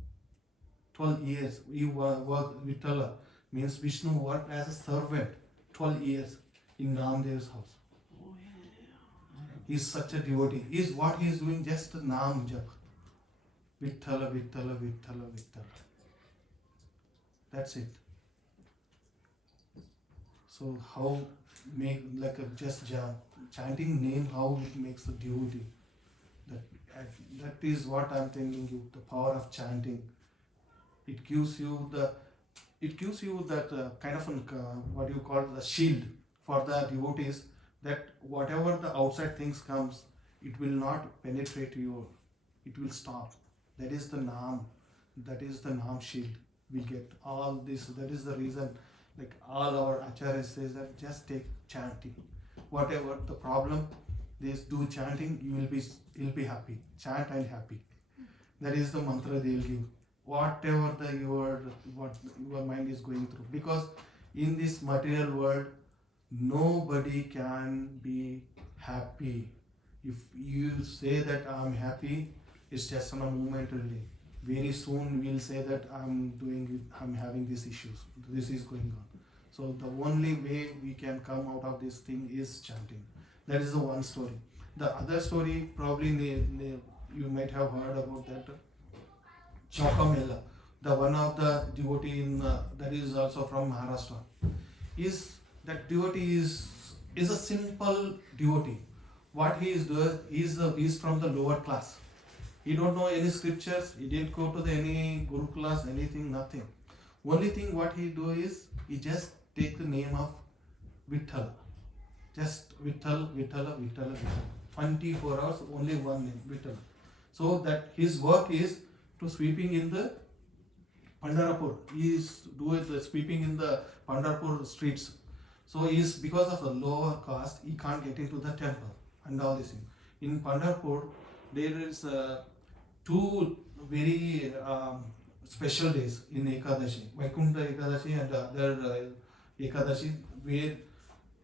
12 years. He worked, Vithala means Vishnu worked as a servant 12 years in Namdev's house. He is such a devotee. What he is doing, just a Naam Jap. Vithala. That's it. So how make chanting name, how it makes a devotee. That is what I'm telling you, the power of chanting. It gives you that kind of what you call the shield for the devotees, that whatever the outside things comes, it will not penetrate you, it will stop. That is the Naam shield. We get all this. That is the reason, all our acharyas says that just take chanting. Whatever the problem, do chanting, you'll be happy. Chant and happy. That is the mantra they'll give. Whatever what your mind is going through. Because in this material world, nobody can be happy. If you say that I'm happy, it's just on a momentarily. Very soon we'll say that I'm having these issues. This is going on. So the only way we can come out of this thing is chanting. That is the one story. The other story, probably you might have heard about that. Chaukamela, the one of the devotee that is also from Maharashtra. That devotee is a simple devotee. What he is doing, he is from the lower class. He don't know any scriptures. He didn't go to any guru class, anything, nothing. Only thing what he do is he just take the name of Vithala. Just Vithala. 24 hours, only one name, Vithala. So that his work is to sweeping in the Pandharpur. He is doing the sweeping in the Pandharpur streets. So he is, because of the lower caste, he can't get into the temple and all this thing. In Pandharpur, there is two very special days in Ekadashi, Vaikuntha Ekadashi and other Ekadashi, where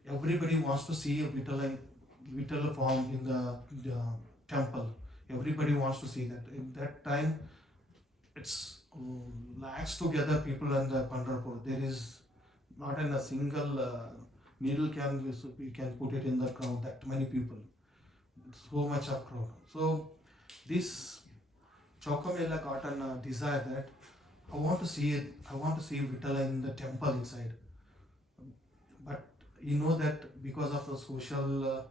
everybody wants to see a Vitala form in the temple. Everybody wants to see that. In that time, it's lakhs together people in the Pandharpur. There is not in a single needle we can put it in the crowd. That many people, so much of crowd. So this Chokamela got a desire that I want to see it. I want to see Vitala in the temple inside. But you know that because of the social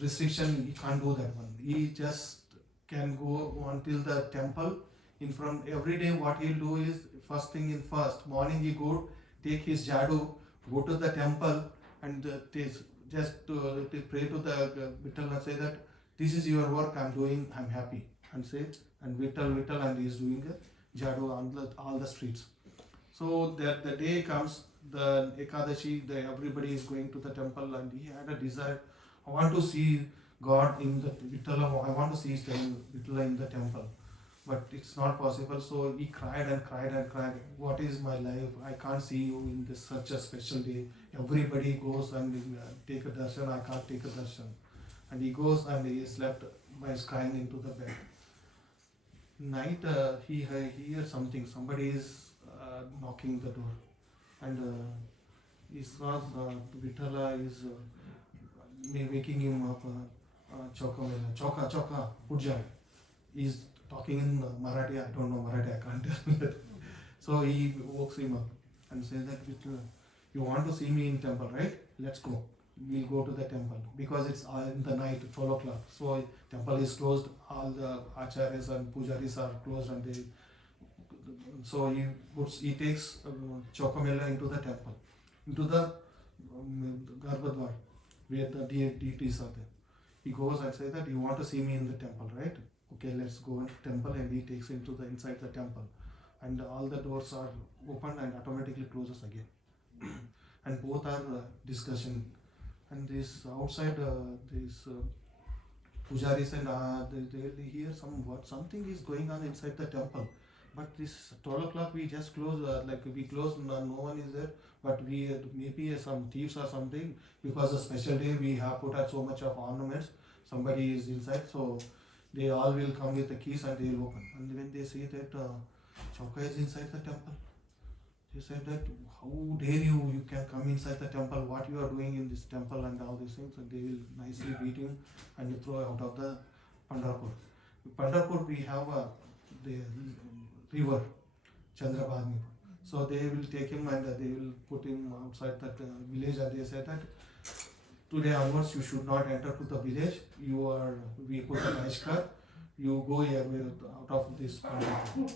restriction, he can't do that one. He just can go until the temple. In front every day, what he'll do is first thing in first morning he go take his jadu, go to the temple and just to pray to the Vittal and say that this is your work, I'm doing, I'm happy, and say and Vittal and he is doing a jadu on all the streets. So that the day comes, the Ekadashi, everybody is going to the temple, and he had a desire. I want to see God in the Vittala. I want to see Vittala in the temple, but it's not possible. So he cried and cried and cried. What is my life? I can't see you in this such a special day. Everybody goes and take a darshan. I can't take a darshan. And he goes and he slept by crying into the bed. Night he hears something. Somebody is knocking the door, and he saw Vittala is waking him up. Choka, Pujja. He's talking in Marathi. I don't know Marathi. I can't tell. So he wakes him up and says that you want to see me in temple, right? Let's go. We'll go to the temple because it's in the night, 12 o'clock. So temple is closed. All the acharyas and pujaris are closed, and so he takes Chokamela into the temple, into the Garbhadwar, where the deities are there. He goes and says that you want to see me in the temple, right? Okay, let's go into the temple, and he takes him to the inside the temple, and all the doors are opened and automatically closes again. And both are discussing, and this outside this pujaris and they hear something is going on inside the temple. But this 12 o'clock we just close, we close, no one is there. But we maybe some thieves or something, because a special day we have put out so much of ornaments. Somebody is inside, so they all will come with the keys and they will open. And when they see that Choka is inside the temple, they said that how dare you can come inside the temple, what you are doing in this temple and all these things. And they will nicely beat him and throw out of the Pandharpur. Pandharpur we have the river, Chandrabhagni. So they will take him and they will put him outside that village, and they said that today onwards you should not enter to the village. We put a Bahishkar, you go here out of this Pandharpur.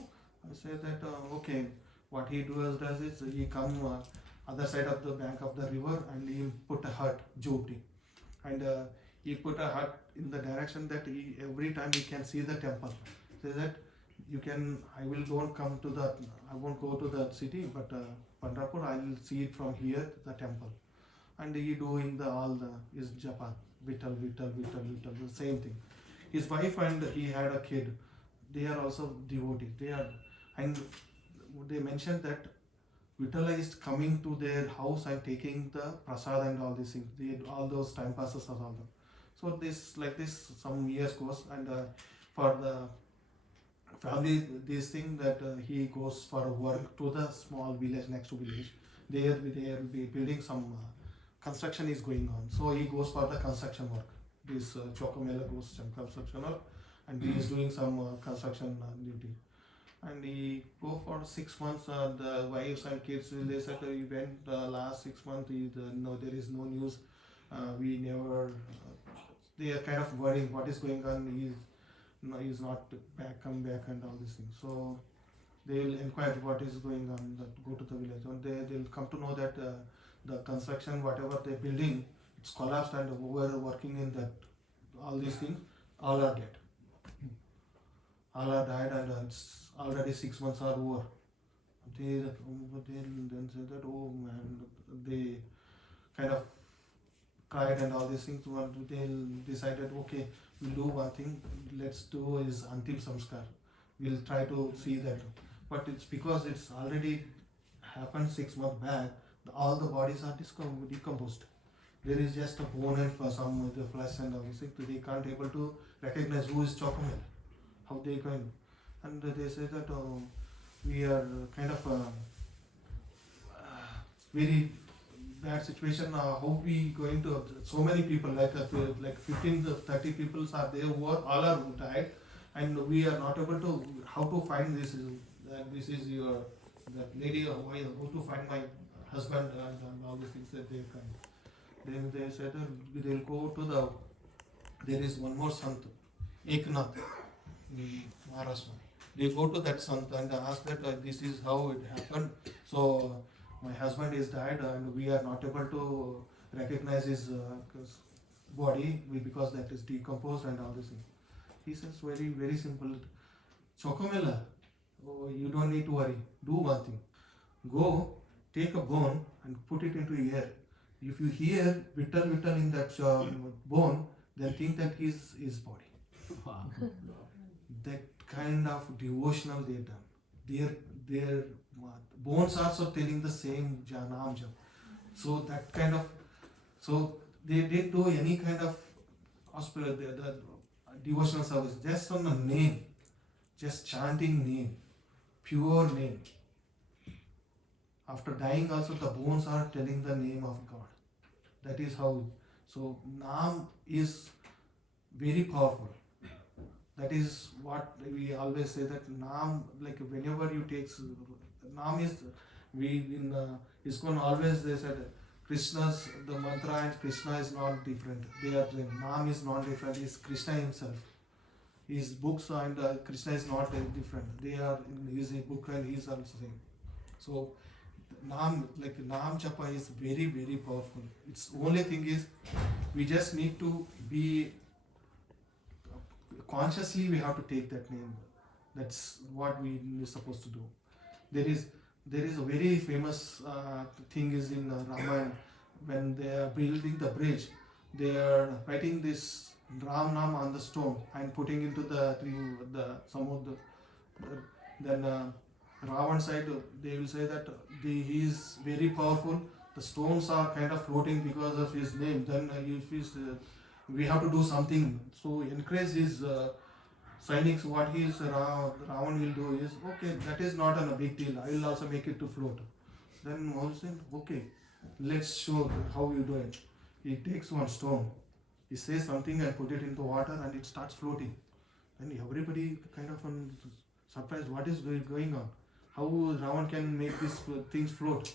I said that okay. What he does is he come other side of the bank of the river, and he put a hut, jopti, and he put a hut in the direction that every time he can see the temple. Say that I won't go to the city, but Pandharpur I will see it from here, the temple. And he doing his japa, Vittal, the same thing. His wife and he had a kid. They are also devotees. And they mentioned that Vittala is coming to their house and taking the prasad and all these things. All those time passes are all them. So this some years goes, and for the family, this thing that he goes for work to the small village, next to village. They will be building some construction is going on. So he goes for the construction work. This Chokamela goes some construction work, and he is doing some construction duty. And he go for 6 months. The wives and kids, they said he went last 6 months. There is no news. We never. They are kind of worrying what is going on. He's not come back and all these things. So they will inquire what is going on. Go to the village, and they'll come to know that the construction, whatever they're building, it's collapsed, and who are working in that, all these things, all are dead. all are died, and it's already 6 months are over. They then said that, oh man, they kind of cried and all these things. They decided, okay, we'll do one thing, let's do is Antim Samskar. We'll try to see that. But it's because it's already happened 6 months back, all the bodies are decomposed. There is just a bone and some the flesh and all these things. They can't able to recognize who is Chocomel. How they can. And they say that we are kind of very bad situation. How we going to, so many people, like 15 to 30 people are there who are all are died, and we are not able to how to find this. This is your that lady. How to find my husband and all these things that they can. Then they said that they'll go to the. There is one more sant, Eknath, in Maharashtra. They go to that sant and ask that this is how it happened. So my husband is died and we are not able to recognize his body because that is decomposed and all this thing. He says very, very simple. Chokomela, oh, you don't need to worry. Do one thing. Go, take a bone and put it into air. If you hear Vittal Vittal in that bone, then think that is his body. Wow. That kind of devotional they done. Their bones also telling the same Janam Jam. So that kind of, so they didn't do any kind of hospital, the devotional service, just on the name, just chanting name, pure name. After dying also the bones are telling the name of God. That is how, so Naam is very powerful. That is what we always say that Naam, like whenever you take, Naam is, we in ISKCON always they said Krishna's, the mantra and Krishna is not different. They are, Naam is not different, is Krishna himself. His books and Krishna is not different. They are in his book and he is also same. So Naam, like Naam Japa is very, very powerful. It's only thing is we just need to be consciously we have to take that name. That's what we are supposed to do. There is a very famous thing is in Ramayana when they are building the bridge. They are writing this Ram Nam on the stone and putting into the Samudra. Then Ravan side they will say that he is very powerful. The stones are kind of floating because of his name. Then if he's, we have to do something. So encourage his Sainiks. What he is Ravan will do is okay. That is not a big deal. I will also make it to float. Then also okay, let's show how you do it. He takes one stone. He says something and put it into water and it starts floating. And everybody kind of surprised. What is going on? How Ravan can make these things float?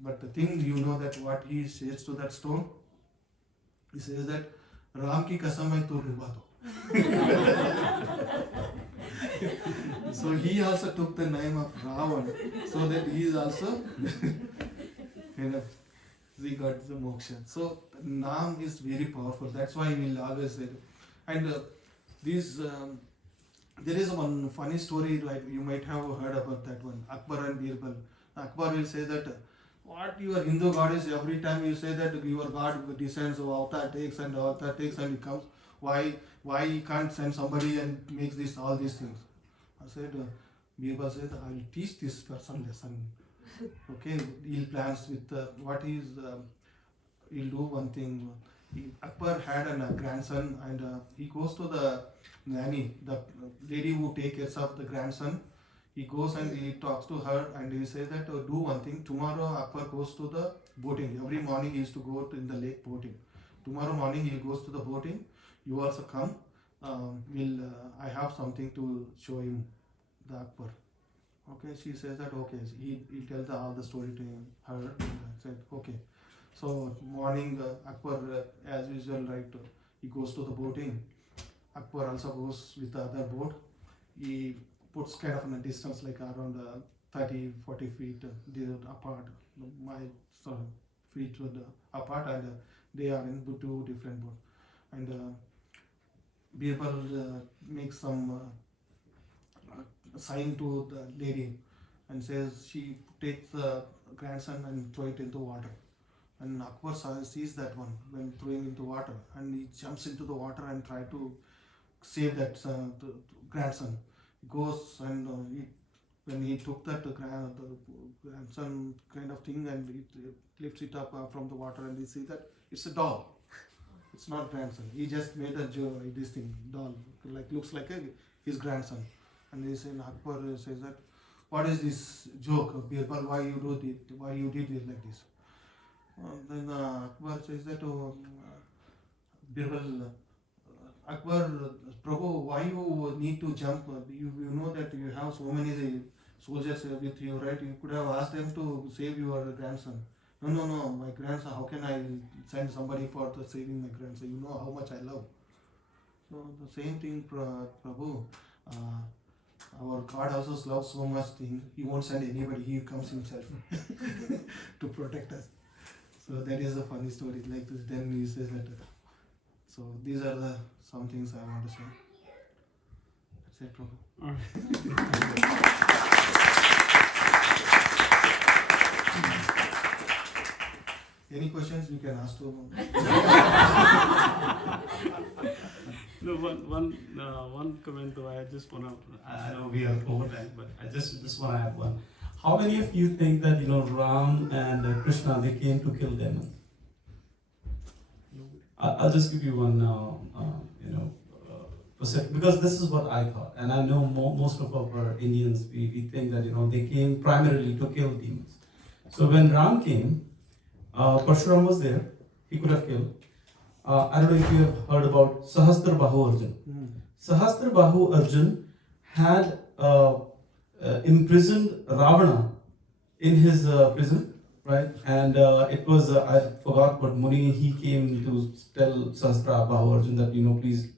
But the thing you know that what he says to that stone, he says that Ram ki kasam hai to ruba do. So he also took the name of Ravan, so that he is also kind of he got the moksha. So Naam is very powerful. That's why we will always say. And there is one funny story, like you might have heard about that one, Akbar and Birbal. Akbar will say that what your Hindu god is, every time you say that your god descends or avatar takes and he comes, why you can't send somebody and makes all these things? I said, Birbal said, I will teach this person lesson. Okay, he'll plans with what he is, he'll do one thing. Akbar had a grandson and he goes to the nanny, the lady who takes care of the grandson. He goes and he talks to her and he says that do one thing. Tomorrow Akbar goes to the boating. Every morning he used to go in the lake boating. Tomorrow morning he goes to the boating. You also come. I have something to show him, the Akbar. Okay, she says that okay. He tells all the story to her and said okay. So morning Akbar as usual, right, he goes to the boating. Akbar also goes with the other boat. He puts kind of in a distance like around 30-40 feet apart. My feet apart, and they are in two different boats. And Birbal makes some sign to the lady and says she takes the grandson and throw it into water. And Akbar sees that one when throwing into water, and he jumps into the water and try to save that the grandson. He goes and when he took that the grandson kind of thing and he lifts it up from the water, and he see that it's a doll. It's not grandson. He just made a this thing doll, like looks like his grandson. And he said, Akbar says that, what is this joke, Birbal? Why you do it? Why you did it like this? Then Akbar says that, Birbal, Akbar, Prabhu, why you need to jump? You know that you have so many soldiers with you, right? You could have asked them to save your grandson. No, my grandson, how can I send somebody for saving my grandson? You know how much I love. So the same thing, Prabhu. Our God also loves so much thing. He won't send anybody. He comes himself to protect us. So that is a funny story. Like this, then he says that. So these are the some things I want to say. That's it, Prabhu. Any questions you can ask to No, one comment though. I just wanna. I know we are over time, but I just wanna add one. How many of you think that Ram and Krishna, they came to kill demons? I'll just give you one perspective, because this is what I thought, and I know most of our Indians, we think that they came primarily to kill demons. So when Ram came, Parshuram was there. He could have killed. I don't know if you have heard about Sahastra Bahu Arjun. Sahastra Bahu Arjun had imprisoned Ravana in his prison, right? And it was, I forgot what Muni, he came to tell Sahastra Bahu Arjun that, please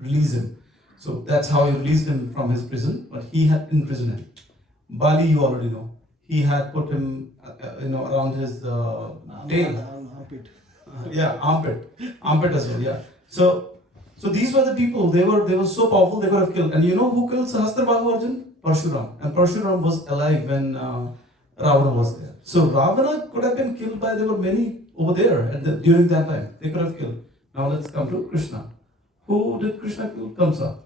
release him. So that's how he released him from his prison, but he had imprisoned him. Bali, you already know. He had put him, around his tail. Armpit as well, yeah. So these were the people, they were so powerful, they could have killed. And you know who killed Sahasrabahu Arjun? Parshuram. And Parshuram was alive when Ravana was there. So Ravana could have been killed by, there were many over there during that time. They could have killed. Now let's come to Krishna. Who did Krishna kill? Kamsa.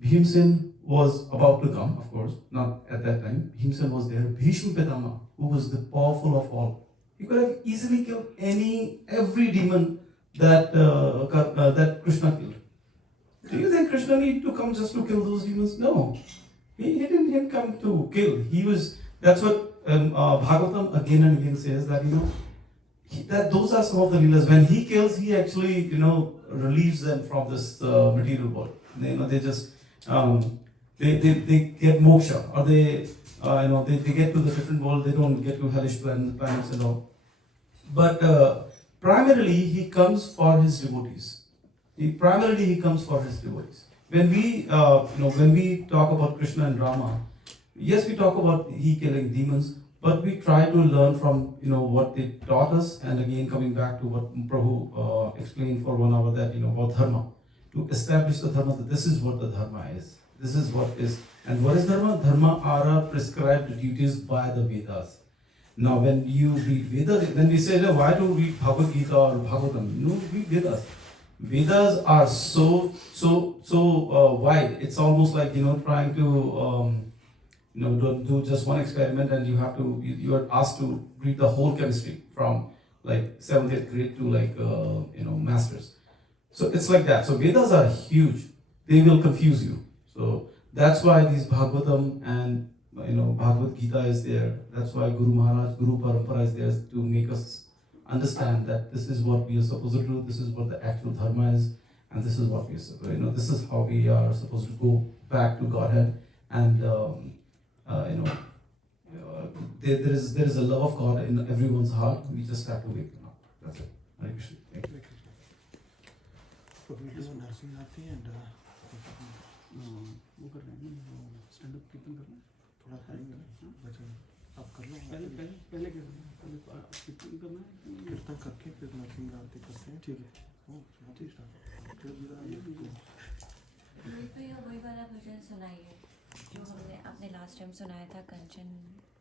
Bhimsen was about to come, of course, not at that time. Bhimsen was there. Bhishma Pitama, who was the powerful of all. He could have easily killed every demon that Krishna killed. Do you think Krishna needed to come just to kill those demons? No. He didn't come to kill. That's what Bhagavatam again and again says, that that those are some of the leelas. When he kills, he actually relieves them from this material world. They just they get moksha, or they get to the different world. They don't get to hellish planets and all. But primarily he comes for his devotees. Primarily he comes for his devotees. When we when we talk about Krishna and Rama, yes, we talk about he killing demons, but we try to learn from what they taught us. And again, coming back to what Prabhu explained for 1 hour, that about dharma, to establish the dharma, that this is what the dharma is. This is what is. And what is dharma? Dharma are prescribed duties by the Vedas. Now, when you read Vedas, when we say, why do we read Bhagavad Gita or Bhagavatam? Read Vedas. Vedas are so wide. It's almost like trying to do just one experiment, and you are asked to read the whole chemistry from like 7th, 8th grade to like masters. So it's like that. So Vedas are huge. They will confuse you. So that's why these Bhagavatam and Bhagavad Gita is there. That's why Guru Maharaj, Guru Parampara is there, to make us understand that this is what we are supposed to do, this is what the actual dharma is, and this is what we are supposed to, this is how we are supposed to go back to Godhead. And there is a love of God in everyone's heart. We just have to wake them up. That's it. Hare Krishna. Thank you. So we do nursing and वो कर रहे हैं ना, stand up कीर्तन करना है, थोड़ा time बचा, अब कर लो। पहले कीर्तन करना है, कीर्तन करके फिर नरसिंह आरती करते हैं, ठीक है? वही वाला भजन सुनाइए। जो हमने आपने लास्ट टाइम सुनाया था कंचन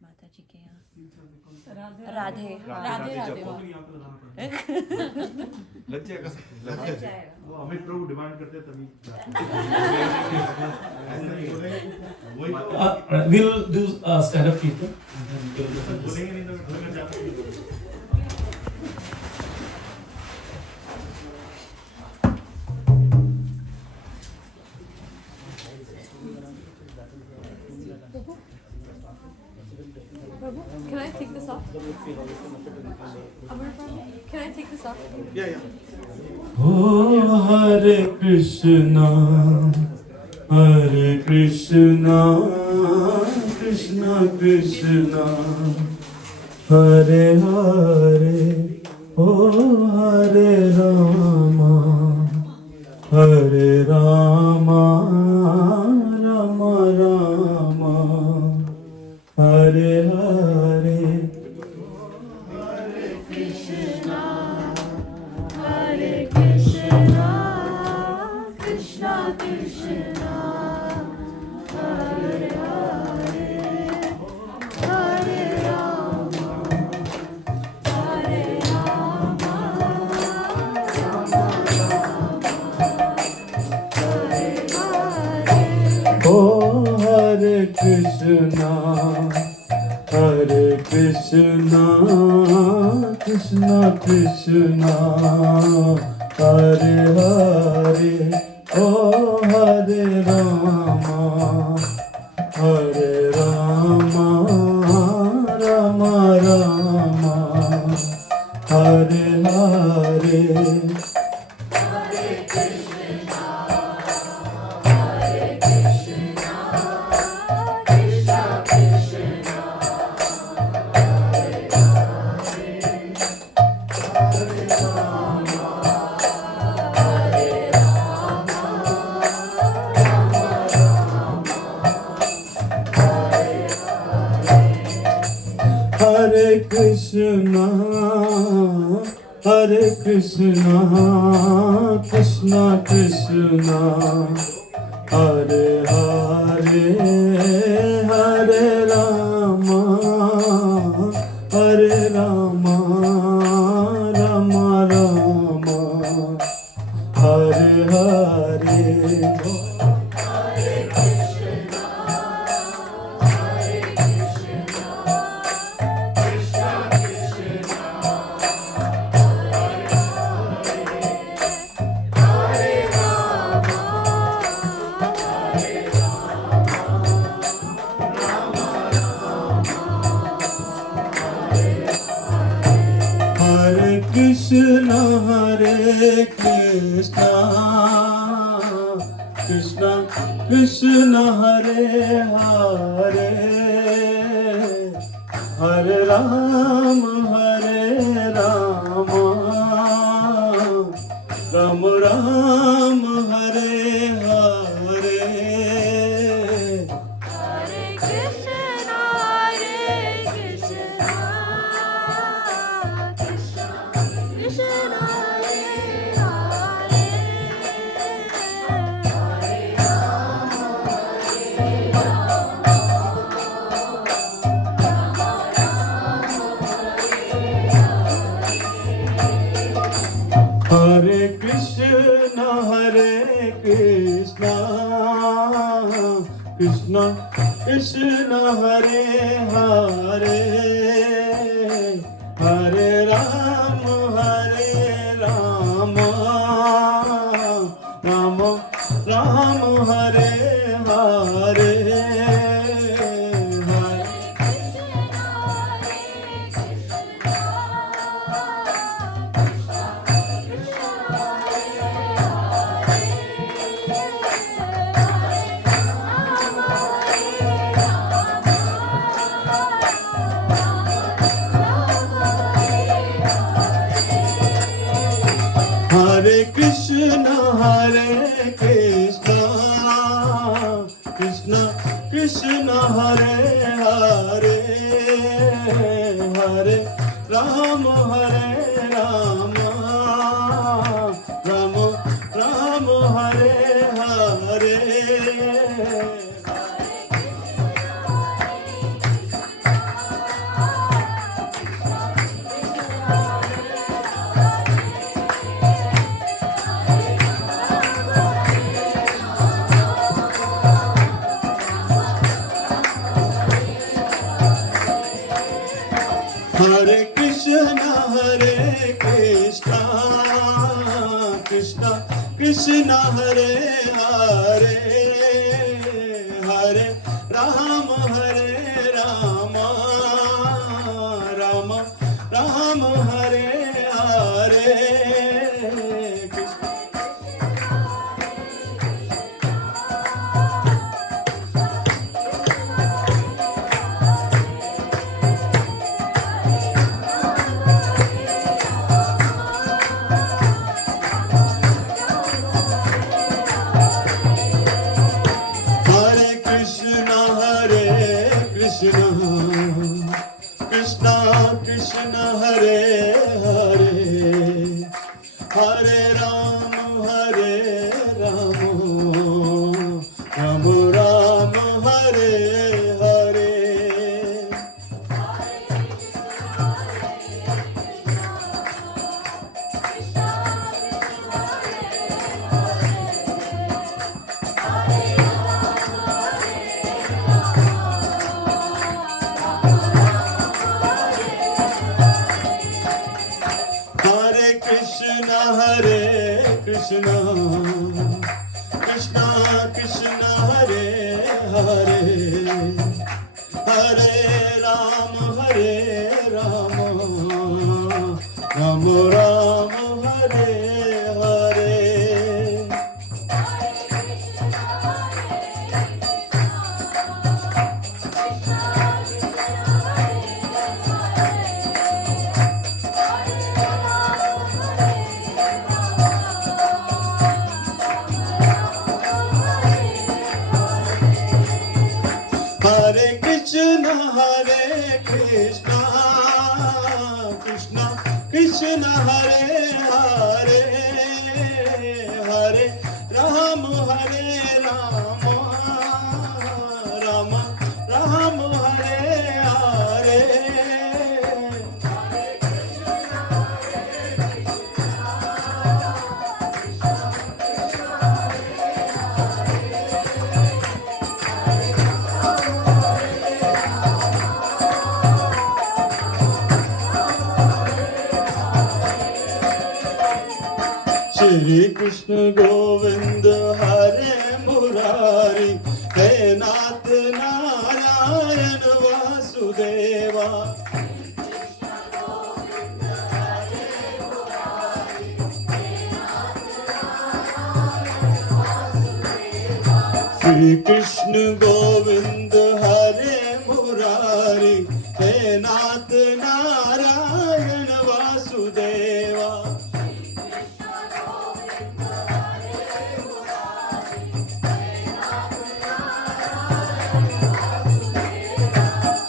माता जी के यहाँ राधे राधे राधे लग जाएगा वो अमित प्रभु डिमांड करते हैं तभी We'll do stand-up people. बोलेंगे नहीं तो बोलना चाहते हैं Prabhu, can I take this off? Amar Prabhu, can I take this off? Oh, Hare Krishna, Krishna Krishna, Hare Hare, oh Hare Rama, Hare Rama, Rama Rama, Hare Hare. Oh, Hare Krishna, Krishna Krishna, Hare Hare, oh Hare Rama, Rama Rama, Hare Hare. Hare Krishna, Krishna Krishna, Hare Hare, Hare Rama, Rama Rama, Hare Hare. Krishna, Hare Krishna, Krishna Krishna, Hare Hare, Hare Rama, Rama Rama, Hare Hare. Hare Krishna, Krishna Krishna, Hare Hare, Hare Rama, Hare Krishna, Hare Krishna, Krishna Krishna, Hare Hare, Hare Rama, Rama Rama, Hare Hare. Hare Krishna, Krishna Krishna, Hare Hare, Hare Rama, Rama Rama, Hare Hare. Hare Krishna, Krishna Krishna, Hare Hare, Hare Rama, Rama Rama, Hare Hare. Krishna Krishna, Hare Hare, Hare Rama, Rama Rama, Hare Hare. Krishna Krishna Krishna, Hare Hare, Hare Rama, Rama Rama, Hare Hare. Hare Krishna, Krishna Krishna, Hare Hare, Hare Rama, Rama Rama, Hare Hare. Shri Krishna Govind, Hare Murari, He Nath Narayan Vasudeva. Shri Krishna Govind, Hare Murari, He Nath Narayan Vasudeva.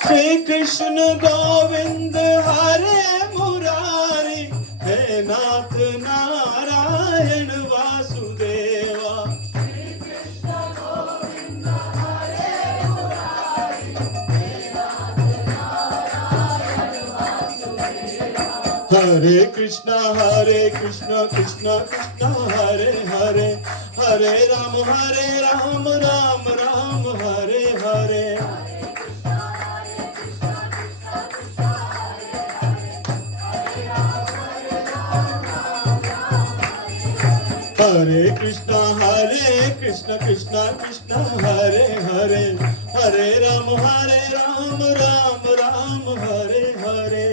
Shri Krishna Govind, Hare Murari, He Nath Narayan Vasudeva. Hare Krishna, Krishna Krishna, Hare Hare, Hare Rama, Rama Rama, Hare Hare. Hare Krishna, Krishna Krishna, Hare Hare, Hare Rama, Rama Rama, Hare Hare.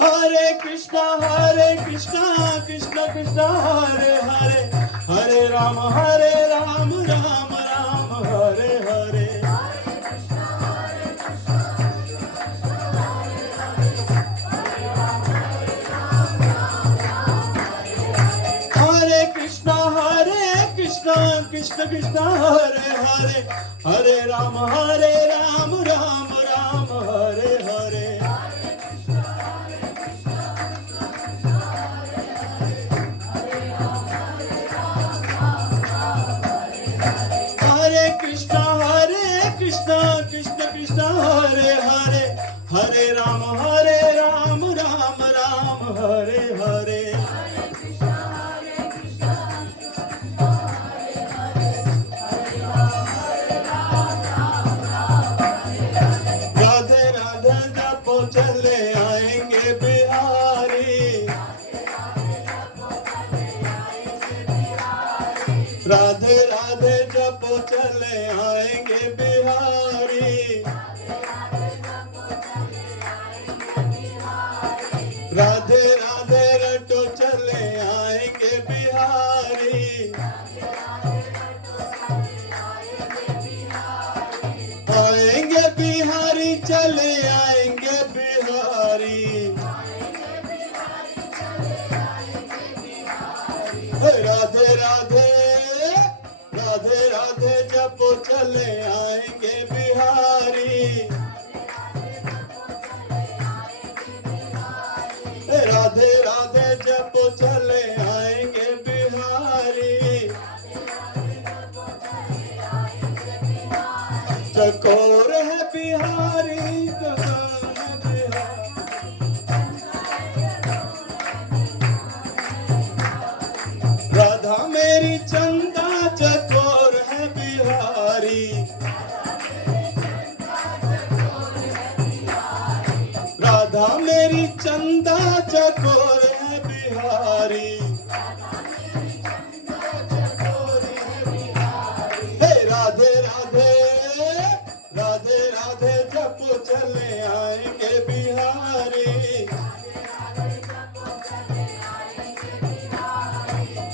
Hare Krishna, Krishna Krishna, Hare Hare, Hare Rama, Rama Rama, Hare Hare. Hare Krishna, Krishna Krishna, Hare Hare, Hare Rama, Rama Rama, Hare Hare. Hare Krishna, Krishna Krishna, Hare Hare, Hare Rama, Rama Rama, Hare Hare. Radhe Radhe जपो चले आएंगे बिहारी। राधे राधे रटो चले आएंगे बिहारी। आएंगे बिहारी चले आएंगे बिहारी। राधे राधे राधे राधे जपो चले आएंगे बिहारी। राधे राधे जपो चले आएंगे बिहारी। चकोर है बिहारी, चकोर है बिहारी। राधा मेरी चंदा चकोर है बिहारी। राधा मेरी चंदा चकोर है बिहारी। हे राधे राधे राधे राधे जपो चले आएंगे बिहारी।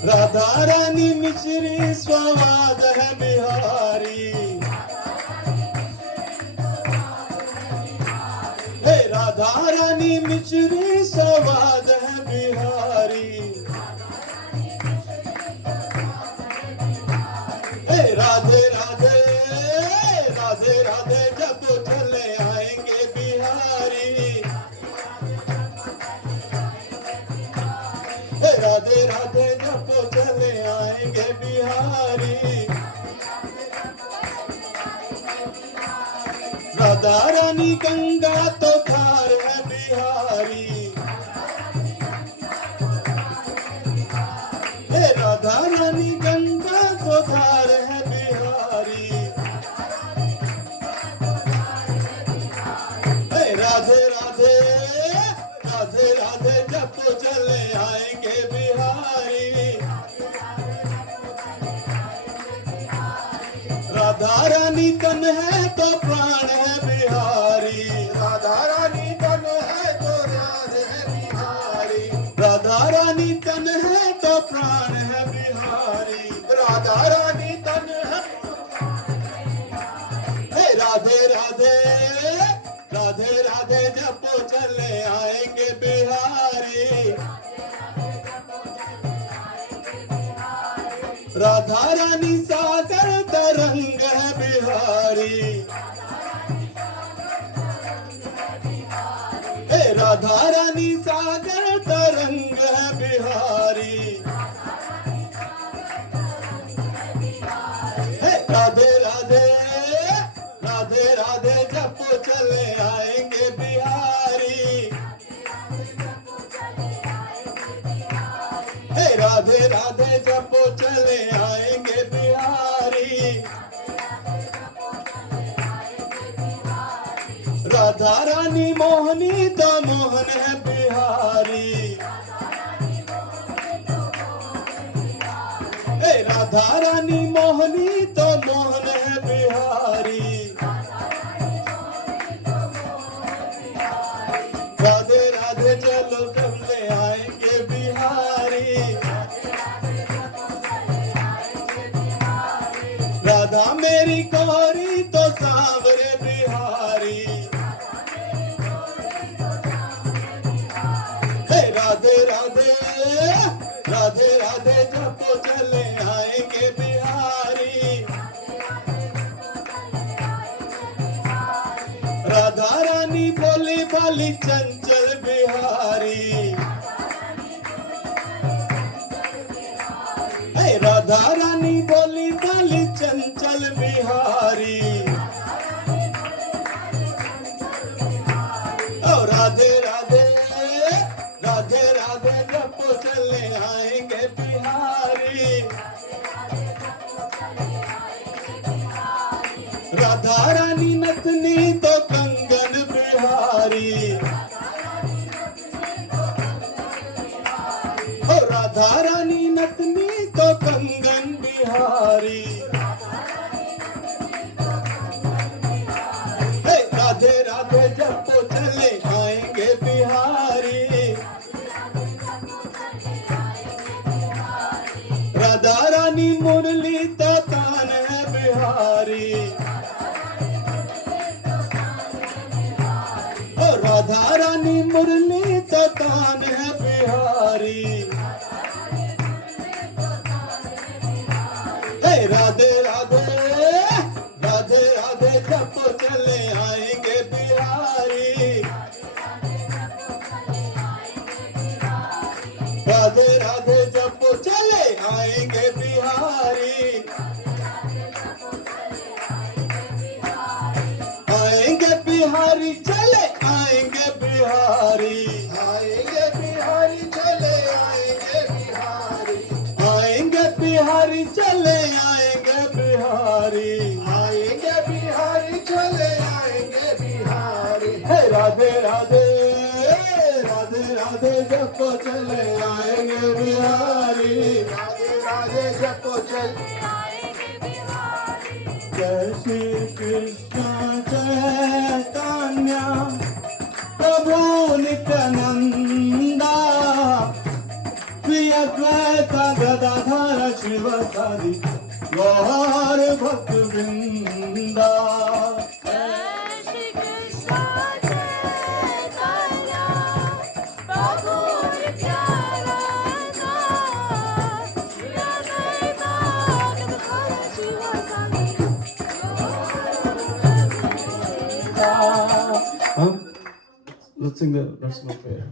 राधा रानी मिश्री स्वाद है बिहारी। हे राधा रानी मिश्री स्वाद है बिहारी। हे राधे राधे राधे राधे जपो चले आएंगे बिहारी। हे राधे राधे जपो चले आएंगे बिहारी। राधा रानी गंगा तो धार है बिहारी। हे राधा रानी गंगा तो धार है बिहारी। हे राधे राधे राधे राधे जपो चले आएंगे बिहारी। राधा रानी तन है तो प्राण है बिहारी। राधा रानी तन है तो राज है बिहारी। राधा रानी तन है तो प्राण है बिहारी। राधा रानी तन है। हे राधे राधे राधे राधे जपो चले आएंगे बिहारी। राधा रानी सागर तरंग है बिहारी। हे राधा रानी सागर तरंग है बिहारी। हे राधे राधे राधे राधे जपो चले आएंगे बिहारी। हे राधे राधे जपो चले आएंगे बिहारी। राधा रानी मोहनी तो मोहन है बिहारी। हे राधा रानी मोहनी तो मोहन है बिहारी। राधे राधे चलो चले आएंगे बिहारी। राधा मेरी गौरी तो सांवरे बिहारी। हे राधे राधे राधे राधे जपो चले आएंगे बिहारी। राधा रानी भोली भाली चंचल बिहारी। हे राधा रानी भोली भाली चंचल बिहारी। ओ राधे राधे राधे राधे जपो चले आएंगे बिहारी। राधा रानी नथनी तो कंगन बिहारी। ओ राधा रानी नथनी तो कंगन बिहारी। बिहारी हे राधे राधे जपो चले आएंगे बिहारी राधा रानी मुरली तो तान है बिहारी ओ राधा रानी मुरली तो तान है बिहारी हे राधे राधे राधे राधे जपो चले आएंगे बिहारी राधे राधे जपो चले आएंगे बिहारी आएंगे बिहारी चले आएंगे बिहारी आएंगे बिहारी चले आएंगे बिहारी आएंगे बिहारी चले आएंगे बिहारी आएंगे बिहारी चले आएंगे बिहारी हे राधे राधे राधे राधे जपो चले आएंगे बिहारी राधे राधे जपो चले आएंगे बिहारी जय श्री कृष्ण चैतन्य प्रभु नित्यानंदा श्री अद्वैत गदाधर शिवसादि गौर भक्त वृंदा Let's sing the rest of the prayer.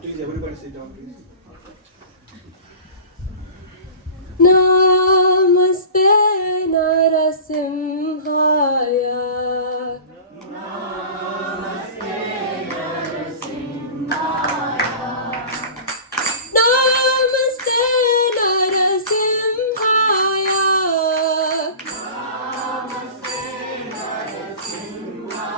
Please, everybody sit down, please. Namaste Narasimhaya. Namaste Narasimhaya. Namaste Narasimhaya. Namaste Narasimhaya.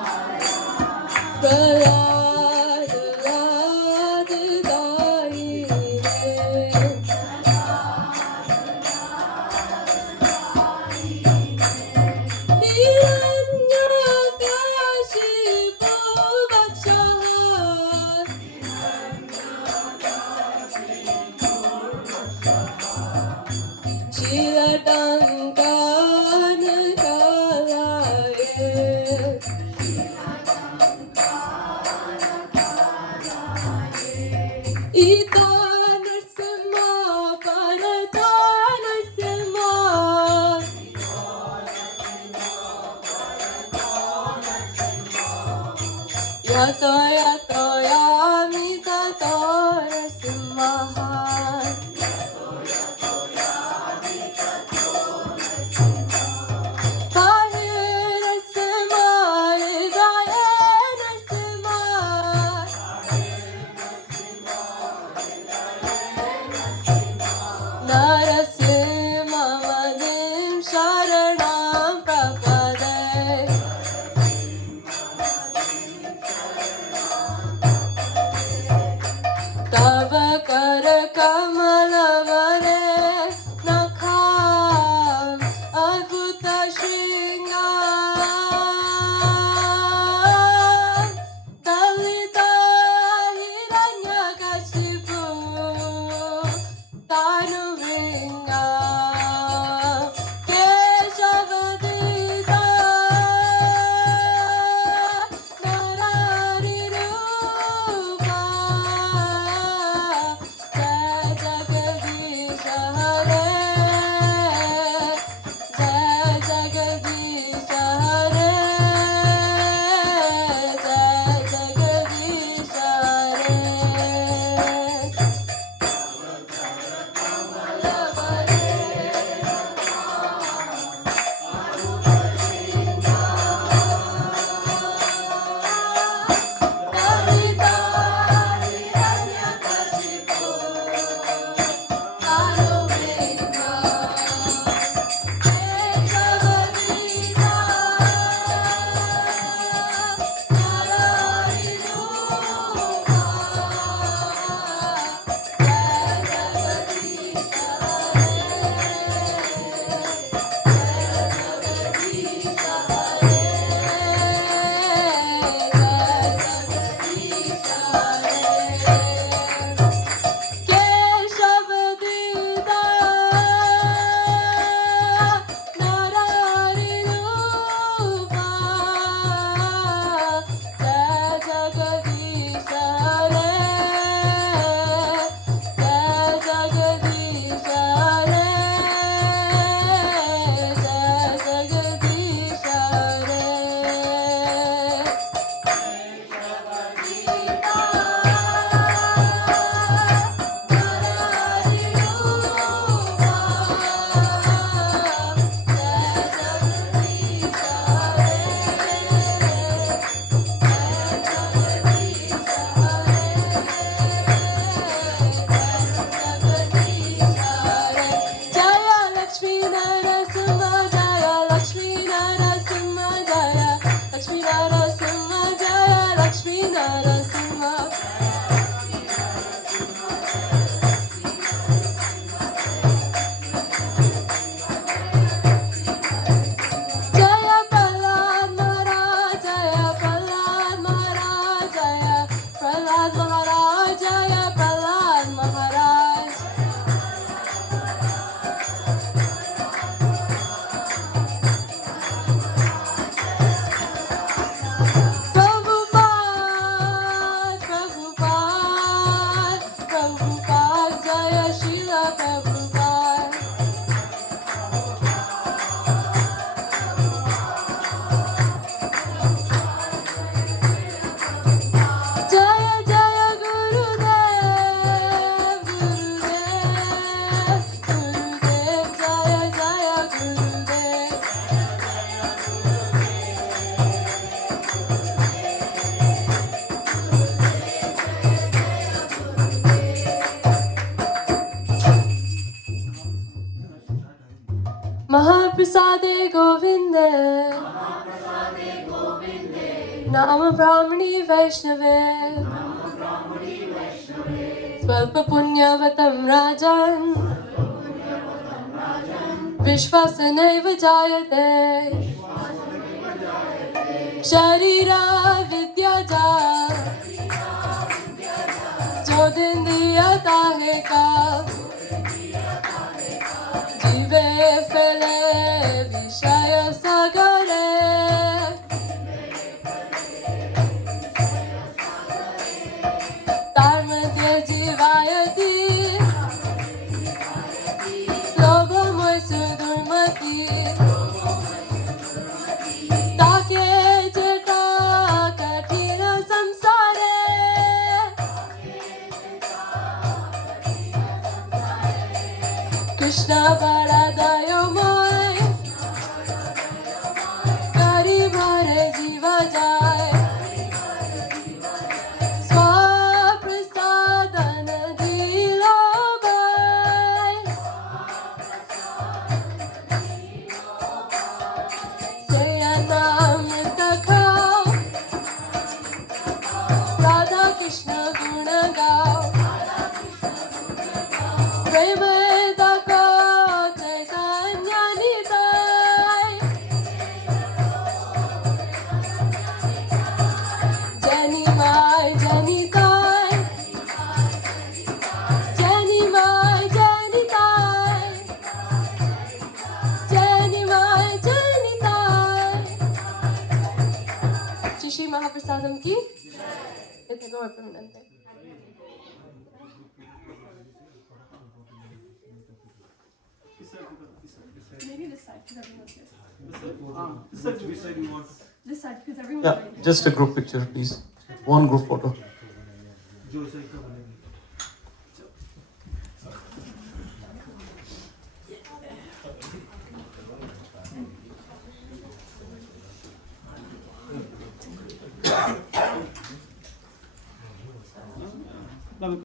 Yato yato yami tato narasimha. Kahe narasimha, gaye narasimha. Narasimha madim sharanam prapade. तब कर कमल वरे नखाम अद्भुत श्रृंगार दलित हिरण्यकशिपु तानुवृंगा केशवदीता नरारिरूपा जय जय प्रसादे गोविन्दे नाम ब्राह्मणी वैष्णवे स्वल्प पुण्यवतं राजन् विश्वासनैव जायते शरीरा विद्या जा जो दिन दिया ताहे का जीवे फले विषय सागरे तार मध्ये जीवायती लोभ मोह सुदुर्मती ताके जटा कठिन संसारे कृष्ण बड़ा दयामय करी भरे जीवा जाए स्वप्रसादन दिलो गाय सेयनामृत खाओ राधा कृष्ण गुण गाओ प्रेम को चैतन्य निताय जनी माय जनी ताय जनी माय जनी ताय जनी माय जनी ताय श्री महाप्रसादम की इथे गौर प्रमनंते Maybe this side because everyone's here. Which side you want? This side because everyone's Yeah, right here. just a group picture, please. One group photo. जो सही का बने